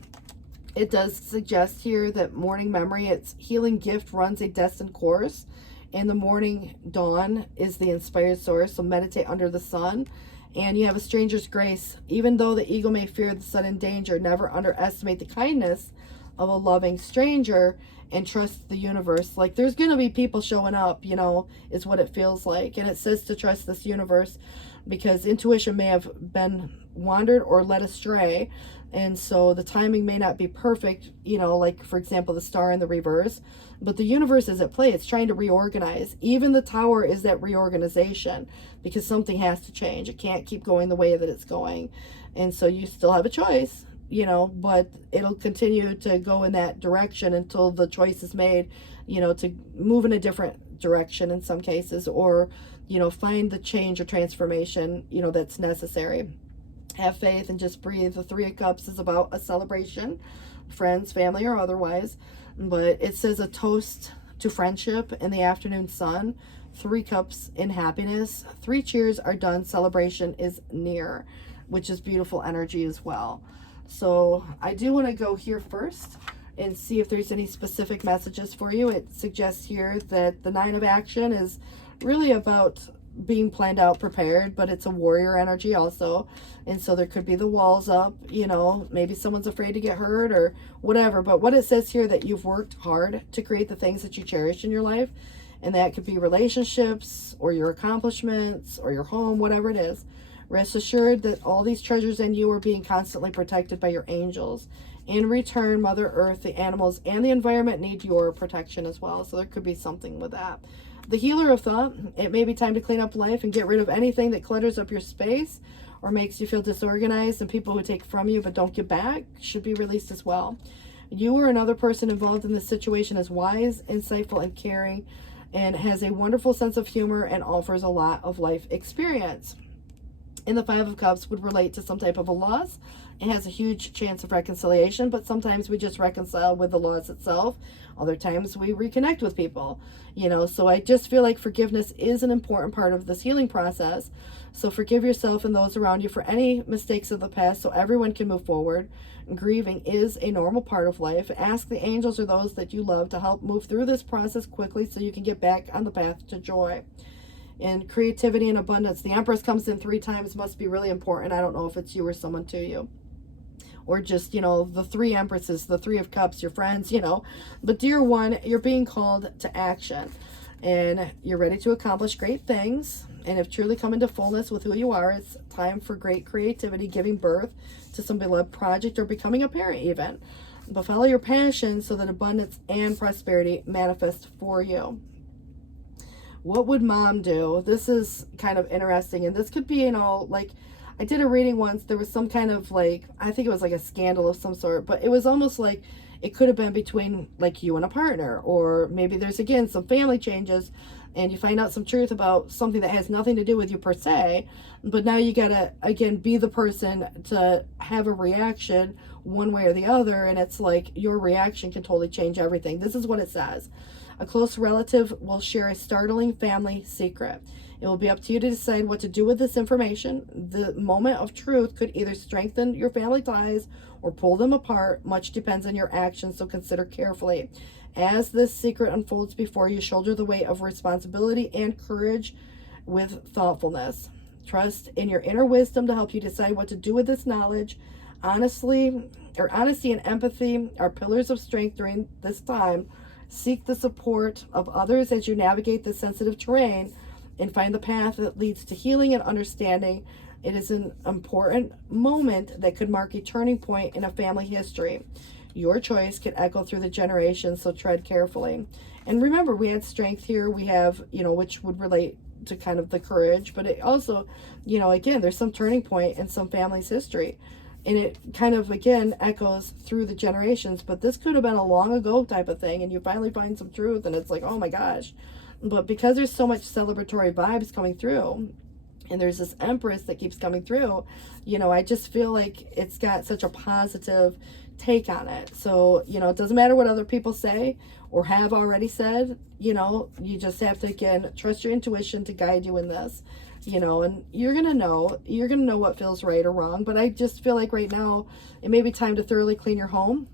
It does suggest here that morning memory, its healing gift runs a destined course, and the morning dawn is the inspired source. So meditate under the sun. And you have a stranger's grace. Even though the ego may fear the sudden danger, never underestimate the kindness of a loving stranger, and trust the universe. Like, there's going to be people showing up, is what it feels like. And it says to trust this universe, because intuition may have been wandered or led astray. And so the timing may not be perfect, like, for example, the star in the reverse. But the universe is at play. It's trying to reorganize. Even the tower is that reorganization, because something has to change. It can't keep going the way that it's going. And so you still have a choice, but it'll continue to go in that direction until the choice is made, to move in a different direction in some cases, or, find the change or transformation, that's necessary. Have faith and just breathe. The Three of Cups is about a celebration, friends, family, or otherwise. But it says a toast to friendship in the afternoon sun. 3 cups in happiness. 3 cheers are done. Celebration is near, which is beautiful energy as well. So I do want to go here first and see if there's any specific messages for you. It suggests here that the 9 of action is really about being planned out, prepared, but it's a warrior energy also. And so there could be the walls up, maybe someone's afraid to get hurt or whatever. But what it says here, that you've worked hard to create the things that you cherish in your life. And that could be relationships or your accomplishments or your home, whatever it is. Rest assured that all these treasures in you are being constantly protected by your angels. In return, Mother Earth, the animals, and the environment need your protection as well. So there could be something with that. The healer of thought, it may be time to clean up life and get rid of anything that clutters up your space or makes you feel disorganized, and people who take from you but don't give back should be released as well. You or another person involved in this situation is wise, insightful, and caring, and has a wonderful sense of humor and offers a lot of life experience. And the 5 of Cups would relate to some type of a loss. It has a huge chance of reconciliation, but sometimes we just reconcile with the loss itself. Other times we reconnect with people, so I just feel like forgiveness is an important part of this healing process. So forgive yourself and those around you for any mistakes of the past, so everyone can move forward. Grieving is a normal part of life. Ask the angels or those that you love to help move through this process quickly so you can get back on the path to joy. And creativity and abundance. The Empress comes in 3 times, must be really important. I don't know if it's you or someone to you. Or just, the 3 Empresses, the 3 of Cups, your friends, But dear one, you're being called to action. And you're ready to accomplish great things. And have truly come into fullness with who you are. It's time for great creativity, giving birth to some beloved project or becoming a parent even. But follow your passion so that abundance and prosperity manifest for you. What would mom do? This is kind of interesting. And this could be, like, I did a reading once. There was some kind of, like, I think it was like a scandal of some sort. But it was almost like it could have been between, like, you and a partner. Or maybe there's, again, some family changes. And you find out some truth about something that has nothing to do with you per se. But now you got to, again, be the person to have a reaction one way or the other. And it's like your reaction can totally change everything. This is what it says. A close relative will share a startling family secret. It will be up to you to decide what to do with this information. The moment of truth could either strengthen your family ties or pull them apart. Much depends on your actions, so consider carefully. As this secret unfolds before you, shoulder the weight of responsibility and courage with thoughtfulness. Trust in your inner wisdom to help you decide what to do with this knowledge. Honesty and empathy are pillars of strength during this time. Seek the support of others as you navigate this sensitive terrain and find the path that leads to healing and understanding. It is an important moment that could mark a turning point in a family history. Your choice could echo through the generations, so tread carefully. And remember, we had strength here. We have, which would relate to kind of the courage, but it also, again, there's some turning point in some family's history. And it kind of, again, echoes through the generations. But this could have been a long ago type of thing, and you finally find some truth, and it's like, oh my gosh. But because there's so much celebratory vibes coming through, and there's this Empress that keeps coming through, I just feel like it's got such a positive take on it. So, it doesn't matter what other people say or have already said, you just have to, again, trust your intuition to guide you in this, and you're going to know what feels right or wrong. But I just feel like right now it may be time to thoroughly clean your home.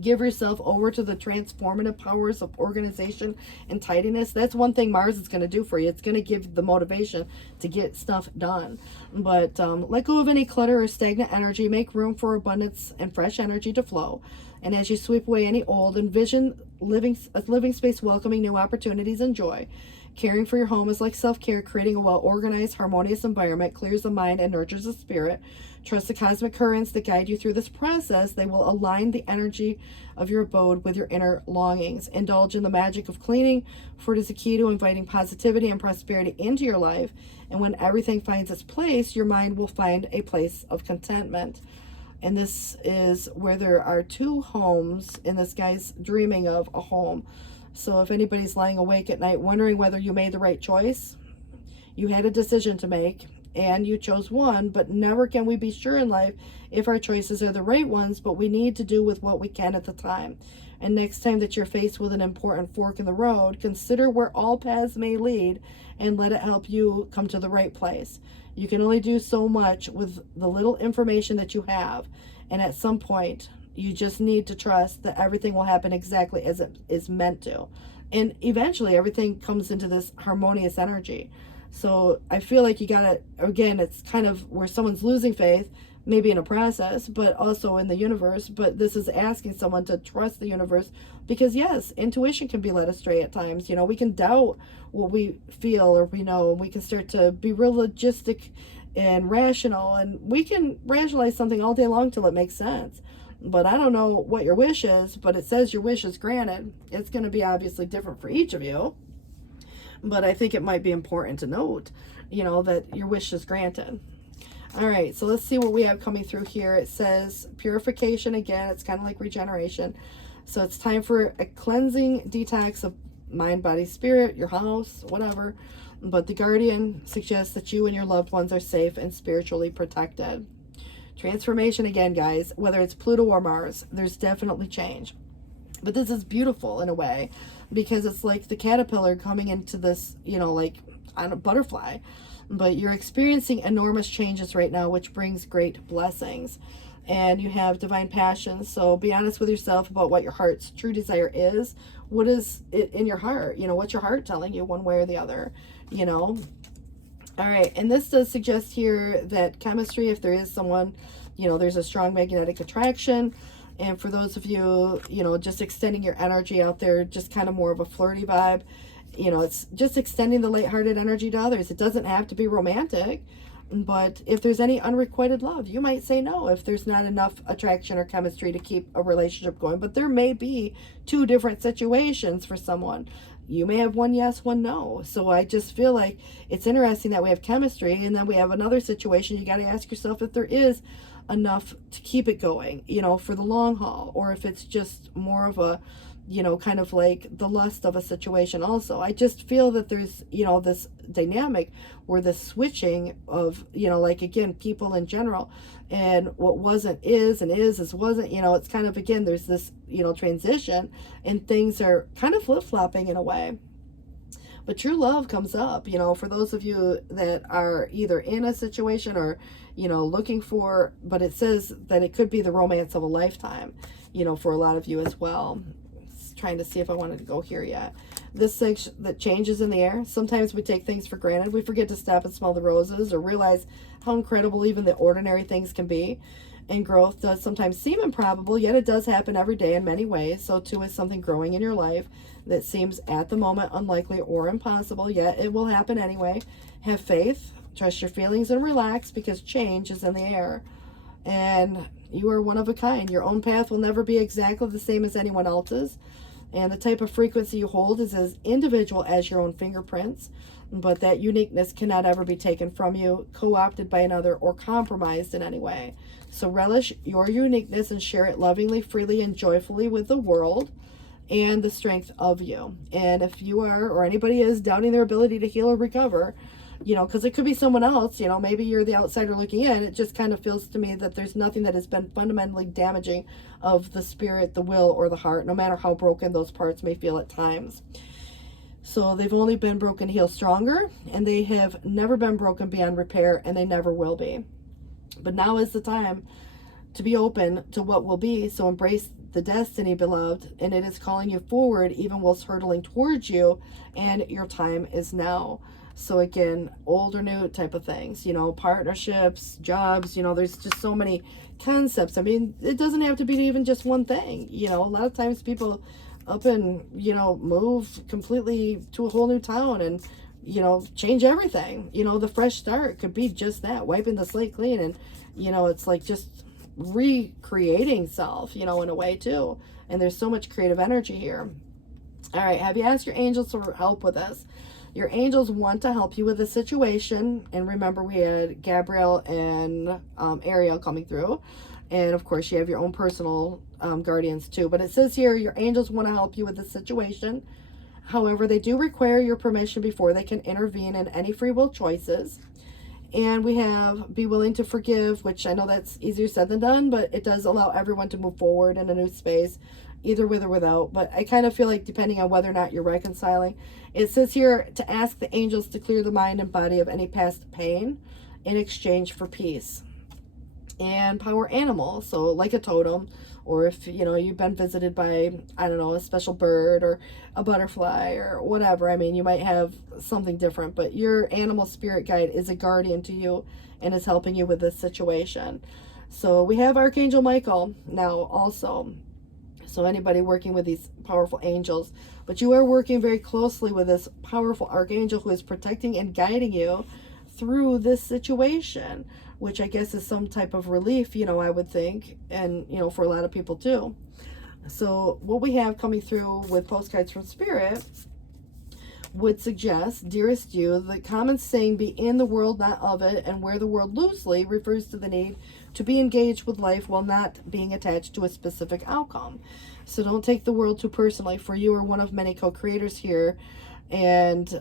Give yourself over to the transformative powers of organization and tidiness. That's one thing Mars is going to do for you. It's going to give the motivation to get stuff done. But let go of any clutter or stagnant energy. Make room for abundance and fresh energy to flow. And as you sweep away any old, envision a living space welcoming new opportunities and joy. Caring for your home is like self-care. Creating a well-organized, harmonious environment clears the mind and nurtures the spirit. Trust the cosmic currents that guide you through this process. They will align the energy of your abode with your inner longings. Indulge in the magic of cleaning, for it is the key to inviting positivity and prosperity into your life. And when everything finds its place, your mind will find a place of contentment. And this is where there are two homes, and this guy's dreaming of a home. So if anybody's lying awake at night wondering whether you made the right choice, you had a decision to make and you chose one. But never can we be sure in life if our choices are the right ones, but we need to do with what we can at the time. And next time that you're faced with an important fork in the road, consider where all paths may lead and let it help you come to the right place. You can only do so much with the little information that you have, and at some point you just need to trust that everything will happen exactly as it is meant to. And eventually everything comes into this harmonious energy. So I feel like you gotta, again, it's kind of where someone's losing faith, maybe in a process, but also in the universe. But this is asking someone to trust the universe, because yes, intuition can be led astray at times. We can doubt what we feel or we know, and we can start to be real logistic and rational, and we can rationalize something all day long till it makes sense. But I don't know what your wish is, but it says your wish is granted. It's going to be obviously different for each of you. But I think it might be important to note, that your wish is granted. All right, so let's see what we have coming through here. It says purification again. It's kind of like regeneration. So it's time for a cleansing detox of mind, body, spirit, your house, whatever. But the guardian suggests that you and your loved ones are safe and spiritually protected. Transformation again, guys, whether it's Pluto or Mars, there's definitely change. But this is beautiful in a way, because it's like the caterpillar coming into this, like on a butterfly. But you're experiencing enormous changes right now, which brings great blessings. And you have divine passion. So be honest with yourself about what your heart's true desire is. What is it in your heart? What's your heart telling you one way or the other? All right, and this does suggest here that chemistry, if there is someone, there's a strong magnetic attraction. And for those of you, just extending your energy out there, just kind of more of a flirty vibe. It's just extending the lighthearted energy to others. It doesn't have to be romantic, but if there's any unrequited love, you might say no if there's not enough attraction or chemistry to keep a relationship going. But there may be two different situations for someone. You may have one yes, one no. So I just feel like it's interesting that we have chemistry, and then we have another situation. You got to ask yourself if there is enough to keep it going, for the long haul, or if it's just more of a, kind of like the lust of a situation also. I just feel that there's, this dynamic where the switching of, like, again, people in general, and what wasn't is, and is wasn't, it's kind of, again, there's this, transition, and things are kind of flip-flopping in a way. But true love comes up, for those of you that are either in a situation or, looking for, but it says that it could be the romance of a lifetime, for a lot of you as well. Trying to see if I wanted to go here yet. This section that changes in the air. Sometimes we take things for granted. We forget to stop and smell the roses or realize how incredible even the ordinary things can be. And growth does sometimes seem improbable, yet it does happen every day in many ways. So too is something growing in your life that seems at the moment unlikely or impossible, yet it will happen anyway. Have faith. Trust your feelings and relax, because change is in the air. And you are one of a kind. Your own path will never be exactly the same as anyone else's. And the type of frequency you hold is as individual as your own fingerprints. But that uniqueness cannot ever be taken from you, co-opted by another, or compromised in any way. So relish your uniqueness and share it lovingly, freely, and joyfully with the world and the strength of you. And if you are, or anybody is, doubting their ability to heal or recover, because it could be someone else, maybe you're the outsider looking in. It just kind of feels to me that there's nothing that has been fundamentally damaging of the spirit, the will, or the heart, no matter how broken those parts may feel at times. So they've only been broken to heal stronger, and they have never been broken beyond repair, and they never will be. But now is the time to be open to what will be. So embrace the destiny, beloved, and it is calling you forward even whilst hurtling towards you, and your time is now. So again, old or new type of things, partnerships, jobs, there's just so many concepts. I mean, it doesn't have to be even just one thing. A lot of times people up and, move completely to a whole new town and, change everything. The fresh start could be just that, wiping the slate clean. And, it's like just recreating self, in a way too. And there's so much creative energy here. All right. Have you asked your angels for help with this? Your angels want to help you with the situation. And remember, we had Gabrielle and Ariel coming through. And of course, you have your own personal guardians too. But it says here, your angels want to help you with the situation. However, they do require your permission before they can intervene in any free will choices. And we have be willing to forgive, which I know that's easier said than done, but it does allow everyone to move forward in a new space, either with or without. But I kind of feel like depending on whether or not you're reconciling, it says here to ask the angels to clear the mind and body of any past pain in exchange for peace. And power animal, so like a totem, or if you've been visited by, I don't know, a special bird or a butterfly or whatever. I mean, you might have something different, but your animal spirit guide is a guardian to you and is helping you with this situation. So we have Archangel Michael now also. So anybody working with these powerful angels, but you are working very closely with this powerful archangel who is protecting and guiding you through this situation, which I guess is some type of relief, I would think, and, for a lot of people too. So what we have coming through with postcards from Spirit would suggest, dearest you, the common saying, be in the world, not of it, and wear the world loosely, refers to the need to be engaged with life while not being attached to a specific outcome. So don't take the world too personally, for you are one of many co-creators here. And,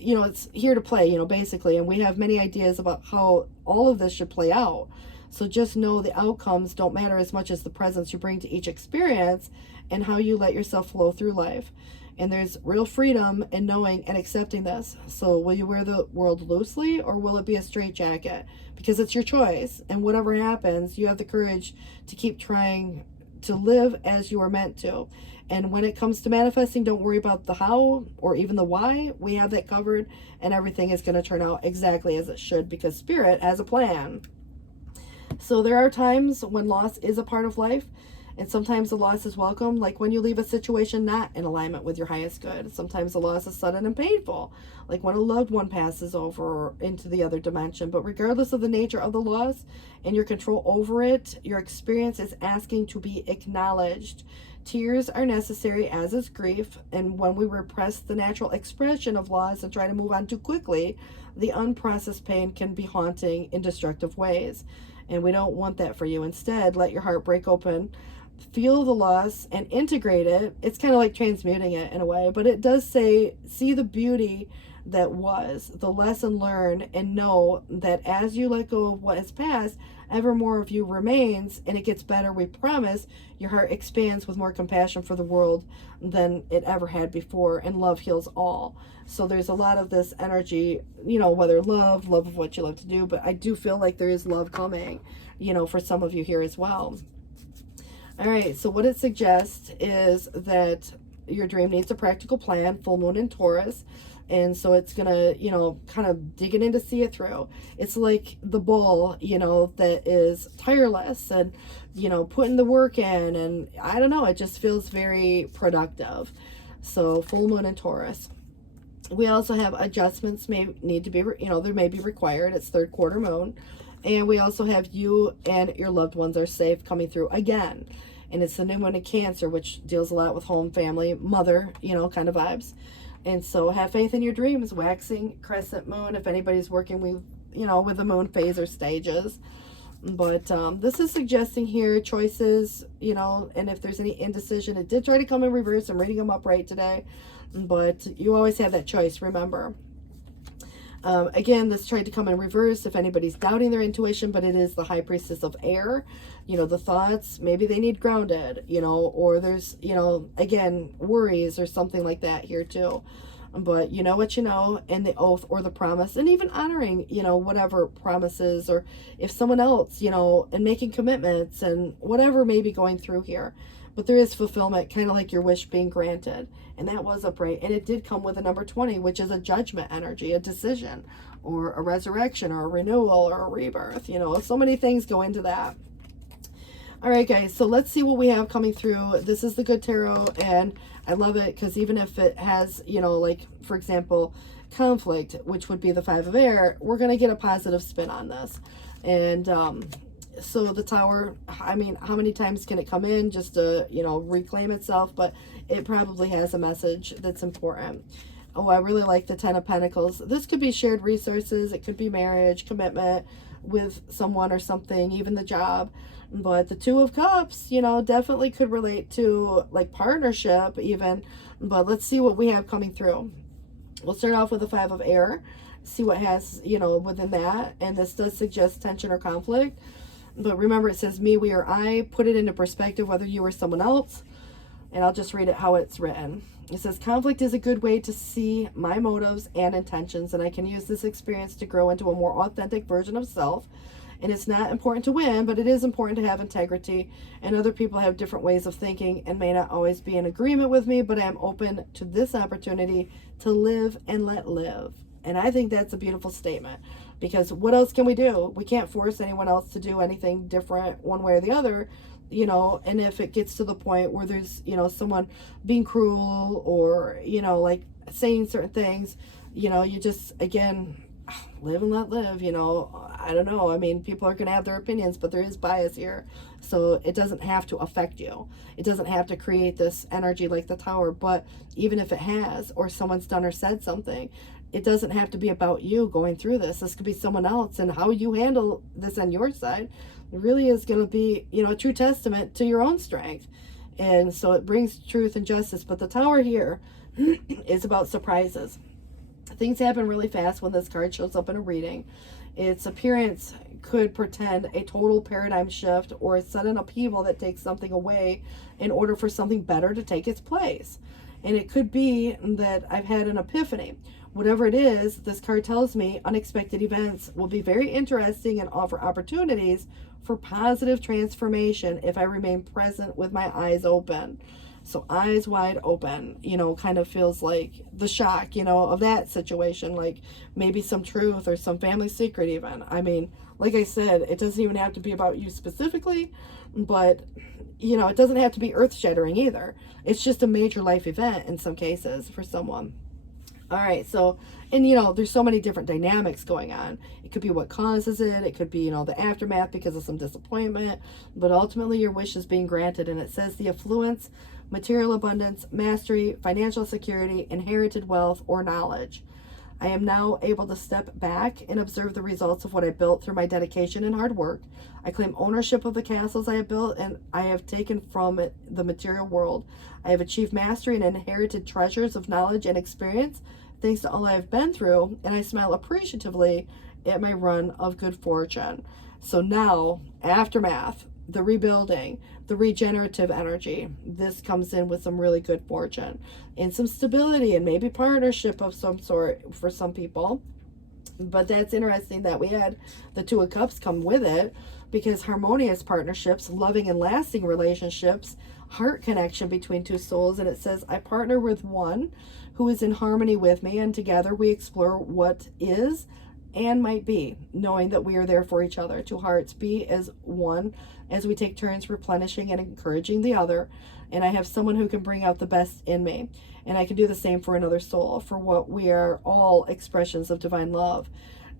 it's here to play, basically. And we have many ideas about how all of this should play out. So just know the outcomes don't matter as much as the presence you bring to each experience and how you let yourself flow through life. And there's real freedom in knowing and accepting this. So will you wear the world loosely, or will it be a straitjacket? Because it's your choice. And whatever happens, you have the courage to keep trying to live as you are meant to. And when it comes to manifesting, don't worry about the how or even the why. We have that covered, and everything is going to turn out exactly as it should, because Spirit has a plan. So there are times when loss is a part of life, and sometimes the loss is welcome, like when you leave a situation not in alignment with your highest good. Sometimes the loss is sudden and painful, like when a loved one passes over into the other dimension. But regardless of the nature of the loss and your control over it, your experience is asking to be acknowledged. Tears are necessary, as is grief, and when we repress the natural expression of loss and try to move on too quickly, the unprocessed pain can be haunting in destructive ways. And we don't want that for you. Instead, let your heart break open, feel the loss, and integrate it. It's kind of like transmuting it in a way, but it does say, see the beauty that was, the lesson learned, and know that as you let go of what has passed, ever more of you remains, and it gets better, we promise. Your heart expands with more compassion for the world than it ever had before, and love heals all. So there's a lot of this energy, whether love of what you love to do, but I do feel like there is love coming, for some of you here as well. All right, so what it suggests is that your dream needs a practical plan, full moon in Taurus. And so it's going to, kind of digging in to see it through. It's like the bull, that is tireless and, putting the work in. And I don't know, it just feels very productive. So full moon in Taurus. We also have adjustments may need to be, there may be required. It's third quarter moon. And we also have you and your loved ones are safe coming through again. And it's the new moon in Cancer, which deals a lot with home, family, mother, kind of vibes. And so have faith in your dreams. Waxing crescent moon, if anybody's working with, with the moon phase or stages. But this is suggesting here choices, and if there's any indecision, it did try to come in reverse. I'm reading them upright today. But you always have that choice, remember. Again, this tried to come in reverse if anybody's doubting their intuition, but it is the high priestess of air. The thoughts, maybe they need grounded, or there's, again, worries or something like that here too. But you know what you know, and the oath or the promise, and even honoring, whatever promises, or if someone else, and making commitments and whatever may be going through here. But there is fulfillment, kind of like your wish being granted. And that was upright. And it did come with a number 20, which is a judgment energy, a decision, or a resurrection, or a renewal, or a rebirth. So many things go into that. All right, guys, so let's see what we have coming through. This is the Good Tarot, and I love it because even if it has, like, for example, conflict, which would be the Five of Air, we're going to get a positive spin on this. And so the Tower, I mean, how many times can it come in just to, reclaim itself? But it probably has a message that's important. Oh, I really like the Ten of Pentacles. This could be shared resources. It could be marriage, commitment with someone or something, even the job. But the Two of Cups, definitely could relate to like partnership even. But let's see what we have coming through. We'll start off with the Five of Air, see what has, within that. And this does suggest tension or conflict. But remember, it says me, we, or I. Put it into perspective, whether you or someone else. And I'll just read it how it's written. It says, conflict is a good way to see my motives and intentions, and I can use this experience to grow into a more authentic version of self. And it's not important to win, but it is important to have integrity. And other people have different ways of thinking and may not always be in agreement with me, but I am open to this opportunity to live and let live. And I think that's a beautiful statement, because what else can we do? We can't force anyone else to do anything different one way or the other, and if it gets to the point where there's, someone being cruel or, like saying certain things, you just, again, live and let live, I don't know. I mean, people are going to have their opinions, but there is bias here. So it doesn't have to affect you. It doesn't have to create this energy like the Tower. But even if it has, or someone's done or said something, it doesn't have to be about you going through this. This could be someone else, and how you handle this on your side really is going to be, a true testament to your own strength. And so it brings truth and justice. But the Tower here is about surprises. Things happen really fast when this card shows up in a reading. Its appearance could portend a total paradigm shift or a sudden upheaval that takes something away in order for something better to take its place. And it could be that I've had an epiphany. Whatever it is, this card tells me unexpected events will be very interesting and offer opportunities for positive transformation if I remain present with my eyes open. So eyes wide open, kind of feels like the shock, of that situation, like maybe some truth or some family secret even. I mean, like I said, it doesn't even have to be about you specifically, but, it doesn't have to be earth-shattering either. It's just a major life event in some cases for someone. All right, so, and there's so many different dynamics going on. It could be what causes it. It could be, the aftermath because of some disappointment. But ultimately, your wish is being granted. And it says the affluence, material abundance, mastery, financial security, inherited wealth, or knowledge. I am now able to step back and observe the results of what I built through my dedication and hard work. I claim ownership of the castles I have built and I have taken from it the material world. I have achieved mastery and inherited treasures of knowledge and experience thanks to all I have been through, and I smile appreciatively at my run of good fortune. So now, aftermath, the rebuilding, the regenerative energy, this comes in with some really good fortune and some stability and maybe partnership of some sort for some people. But that's interesting that we had the Two of Cups come with it, because harmonious partnerships, loving and lasting relationships, heart connection between two souls. And it says, I partner with one who is in harmony with me, and together we explore what is and might be, knowing that we are there for each other. Two hearts, be as one as we take turns replenishing and encouraging the other. And I have someone who can bring out the best in me. And I can do the same for another soul, for what we are all expressions of divine love.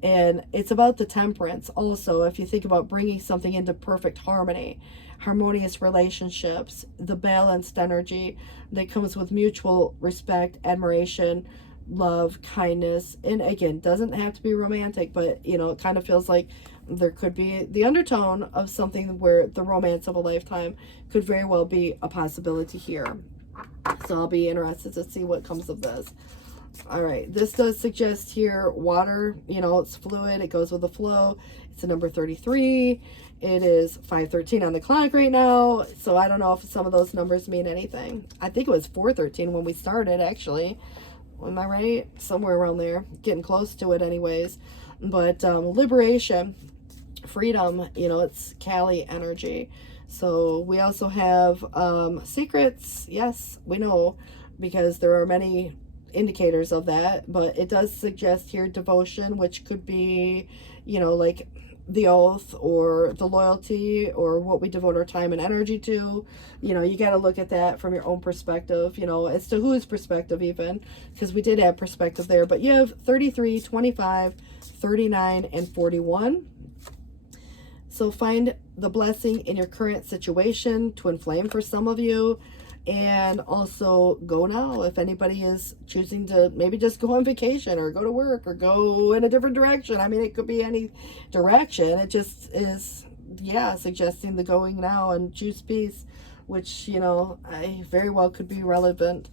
And it's about the temperance also. If you think about bringing something into perfect harmony, harmonious relationships, the balanced energy that comes with mutual respect, admiration, love, kindness. And again, doesn't have to be romantic, but you know, it kind of feels like there could be the undertone of something where the romance of a lifetime could very well be a possibility here. So I'll be interested to see what comes of this. All right, this does suggest here water, you know, it's fluid, it goes with the flow. It's a number 33. It is 5:13 on the clock right now, so I don't know if some of those numbers mean anything. I think it was 4:13 when we started, actually. Am I right? Somewhere around there, getting close to it anyways. But liberation, freedom, you know, it's Kali energy. So we also have secrets. Yes, we know, because there are many indicators of that, but it does suggest here devotion, which could be, you know, like the oath or the loyalty or what we devote our time and energy to. You know, you got to look at that from your own perspective, you know, as to whose perspective even, because we did have perspective there. But you have 33, 25, 39, and 41. So find the blessing in your current situation, twin flame for some of you. And also go now if anybody is choosing to maybe just go on vacation or go to work or go in a different direction. I mean, it could be any direction. It just is, yeah, suggesting the going now and choose peace, which, you know, I very well could be relevant.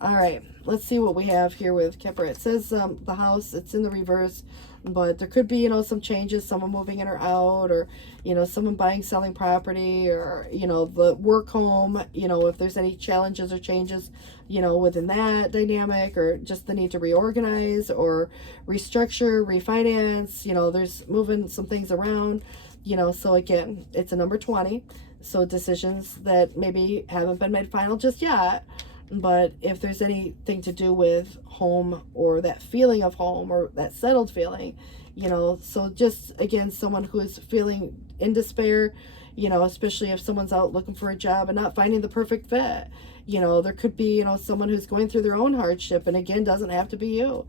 All right, let's see what we have here with Kipper. It says the house, it's in the reverse, but there could be, you know, some changes, someone moving in or out, or, you know, someone buying, selling property, or, you know, the work home, you know, if there's any challenges or changes, you know, within that dynamic, or just the need to reorganize or restructure, refinance, you know, there's moving some things around, you know. So again, it's a number 20. So decisions that maybe haven't been made final just yet. But if there's anything to do with home or that feeling of home or that settled feeling, you know, so just, again, someone who is feeling in despair, you know, especially if someone's out looking for a job and not finding the perfect fit, you know, there could be, you know, someone who's going through their own hardship, and again, doesn't have to be you.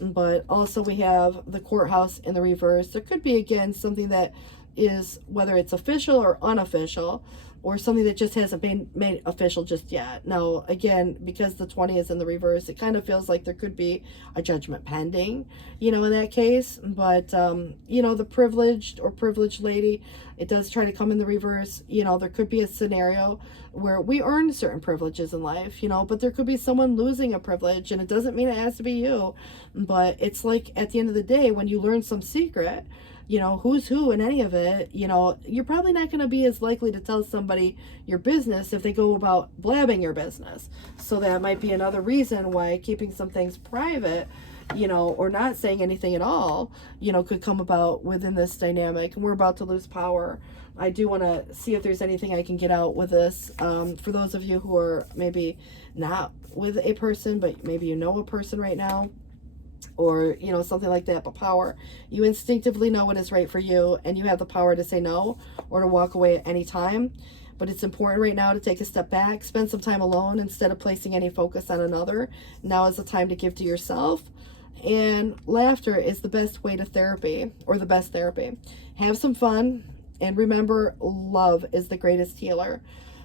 But also we have the courthouse in the reverse. There could be, again, something that is, whether it's official or unofficial, or something that just hasn't been made official just yet. Now, again, because the 20 is in the reverse, it kind of feels like there could be a judgment pending, you know, in that case. But, you know, the privileged or privileged lady, it does try to come in the reverse. You know, there could be a scenario where we earn certain privileges in life, you know, but there could be someone losing a privilege, and it doesn't mean it has to be you. But it's like, at the end of the day, when you learn some secret, you know, who's who in any of it, you know, you're probably not going to be as likely to tell somebody your business if they go about blabbing your business. So that might be another reason why keeping some things private, you know, or not saying anything at all, you know, could come about within this dynamic. And we're about to lose power. I do want to see if there's anything I can get out with this. For those of you who are maybe not with a person, but maybe you know a person right now, or, you know, something like that. But power, you instinctively know what is right for you, and you have the power to say no or to walk away at any time. But it's important right now to take a step back, spend some time alone instead of placing any focus on another. Now is the time to give to yourself. And laughter is the best way to therapy, or the best therapy. Have some fun, and remember, love is the greatest healer.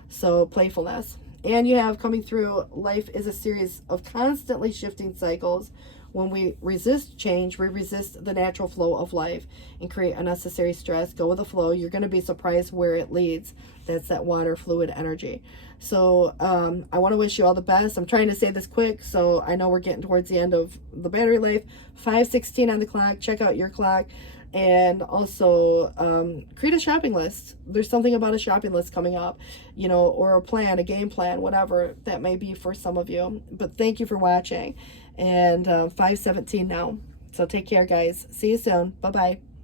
So playfulness. And you have coming through, life is a series of constantly shifting cycles. When we resist change, we resist the natural flow of life and create unnecessary stress. Go with the flow. You're going to be surprised where it leads. That's that water fluid energy. So I want to wish you all the best. I'm trying to say this quick, so I know we're getting towards the end of the battery life. 5:16 on the clock. Check out your clock. And also create a shopping list. There's something about a shopping list coming up, you know, or a plan, a game plan, whatever that may be for some of you. But thank you for watching. And 5:17 now. So take care, guys. See you soon. Bye-bye.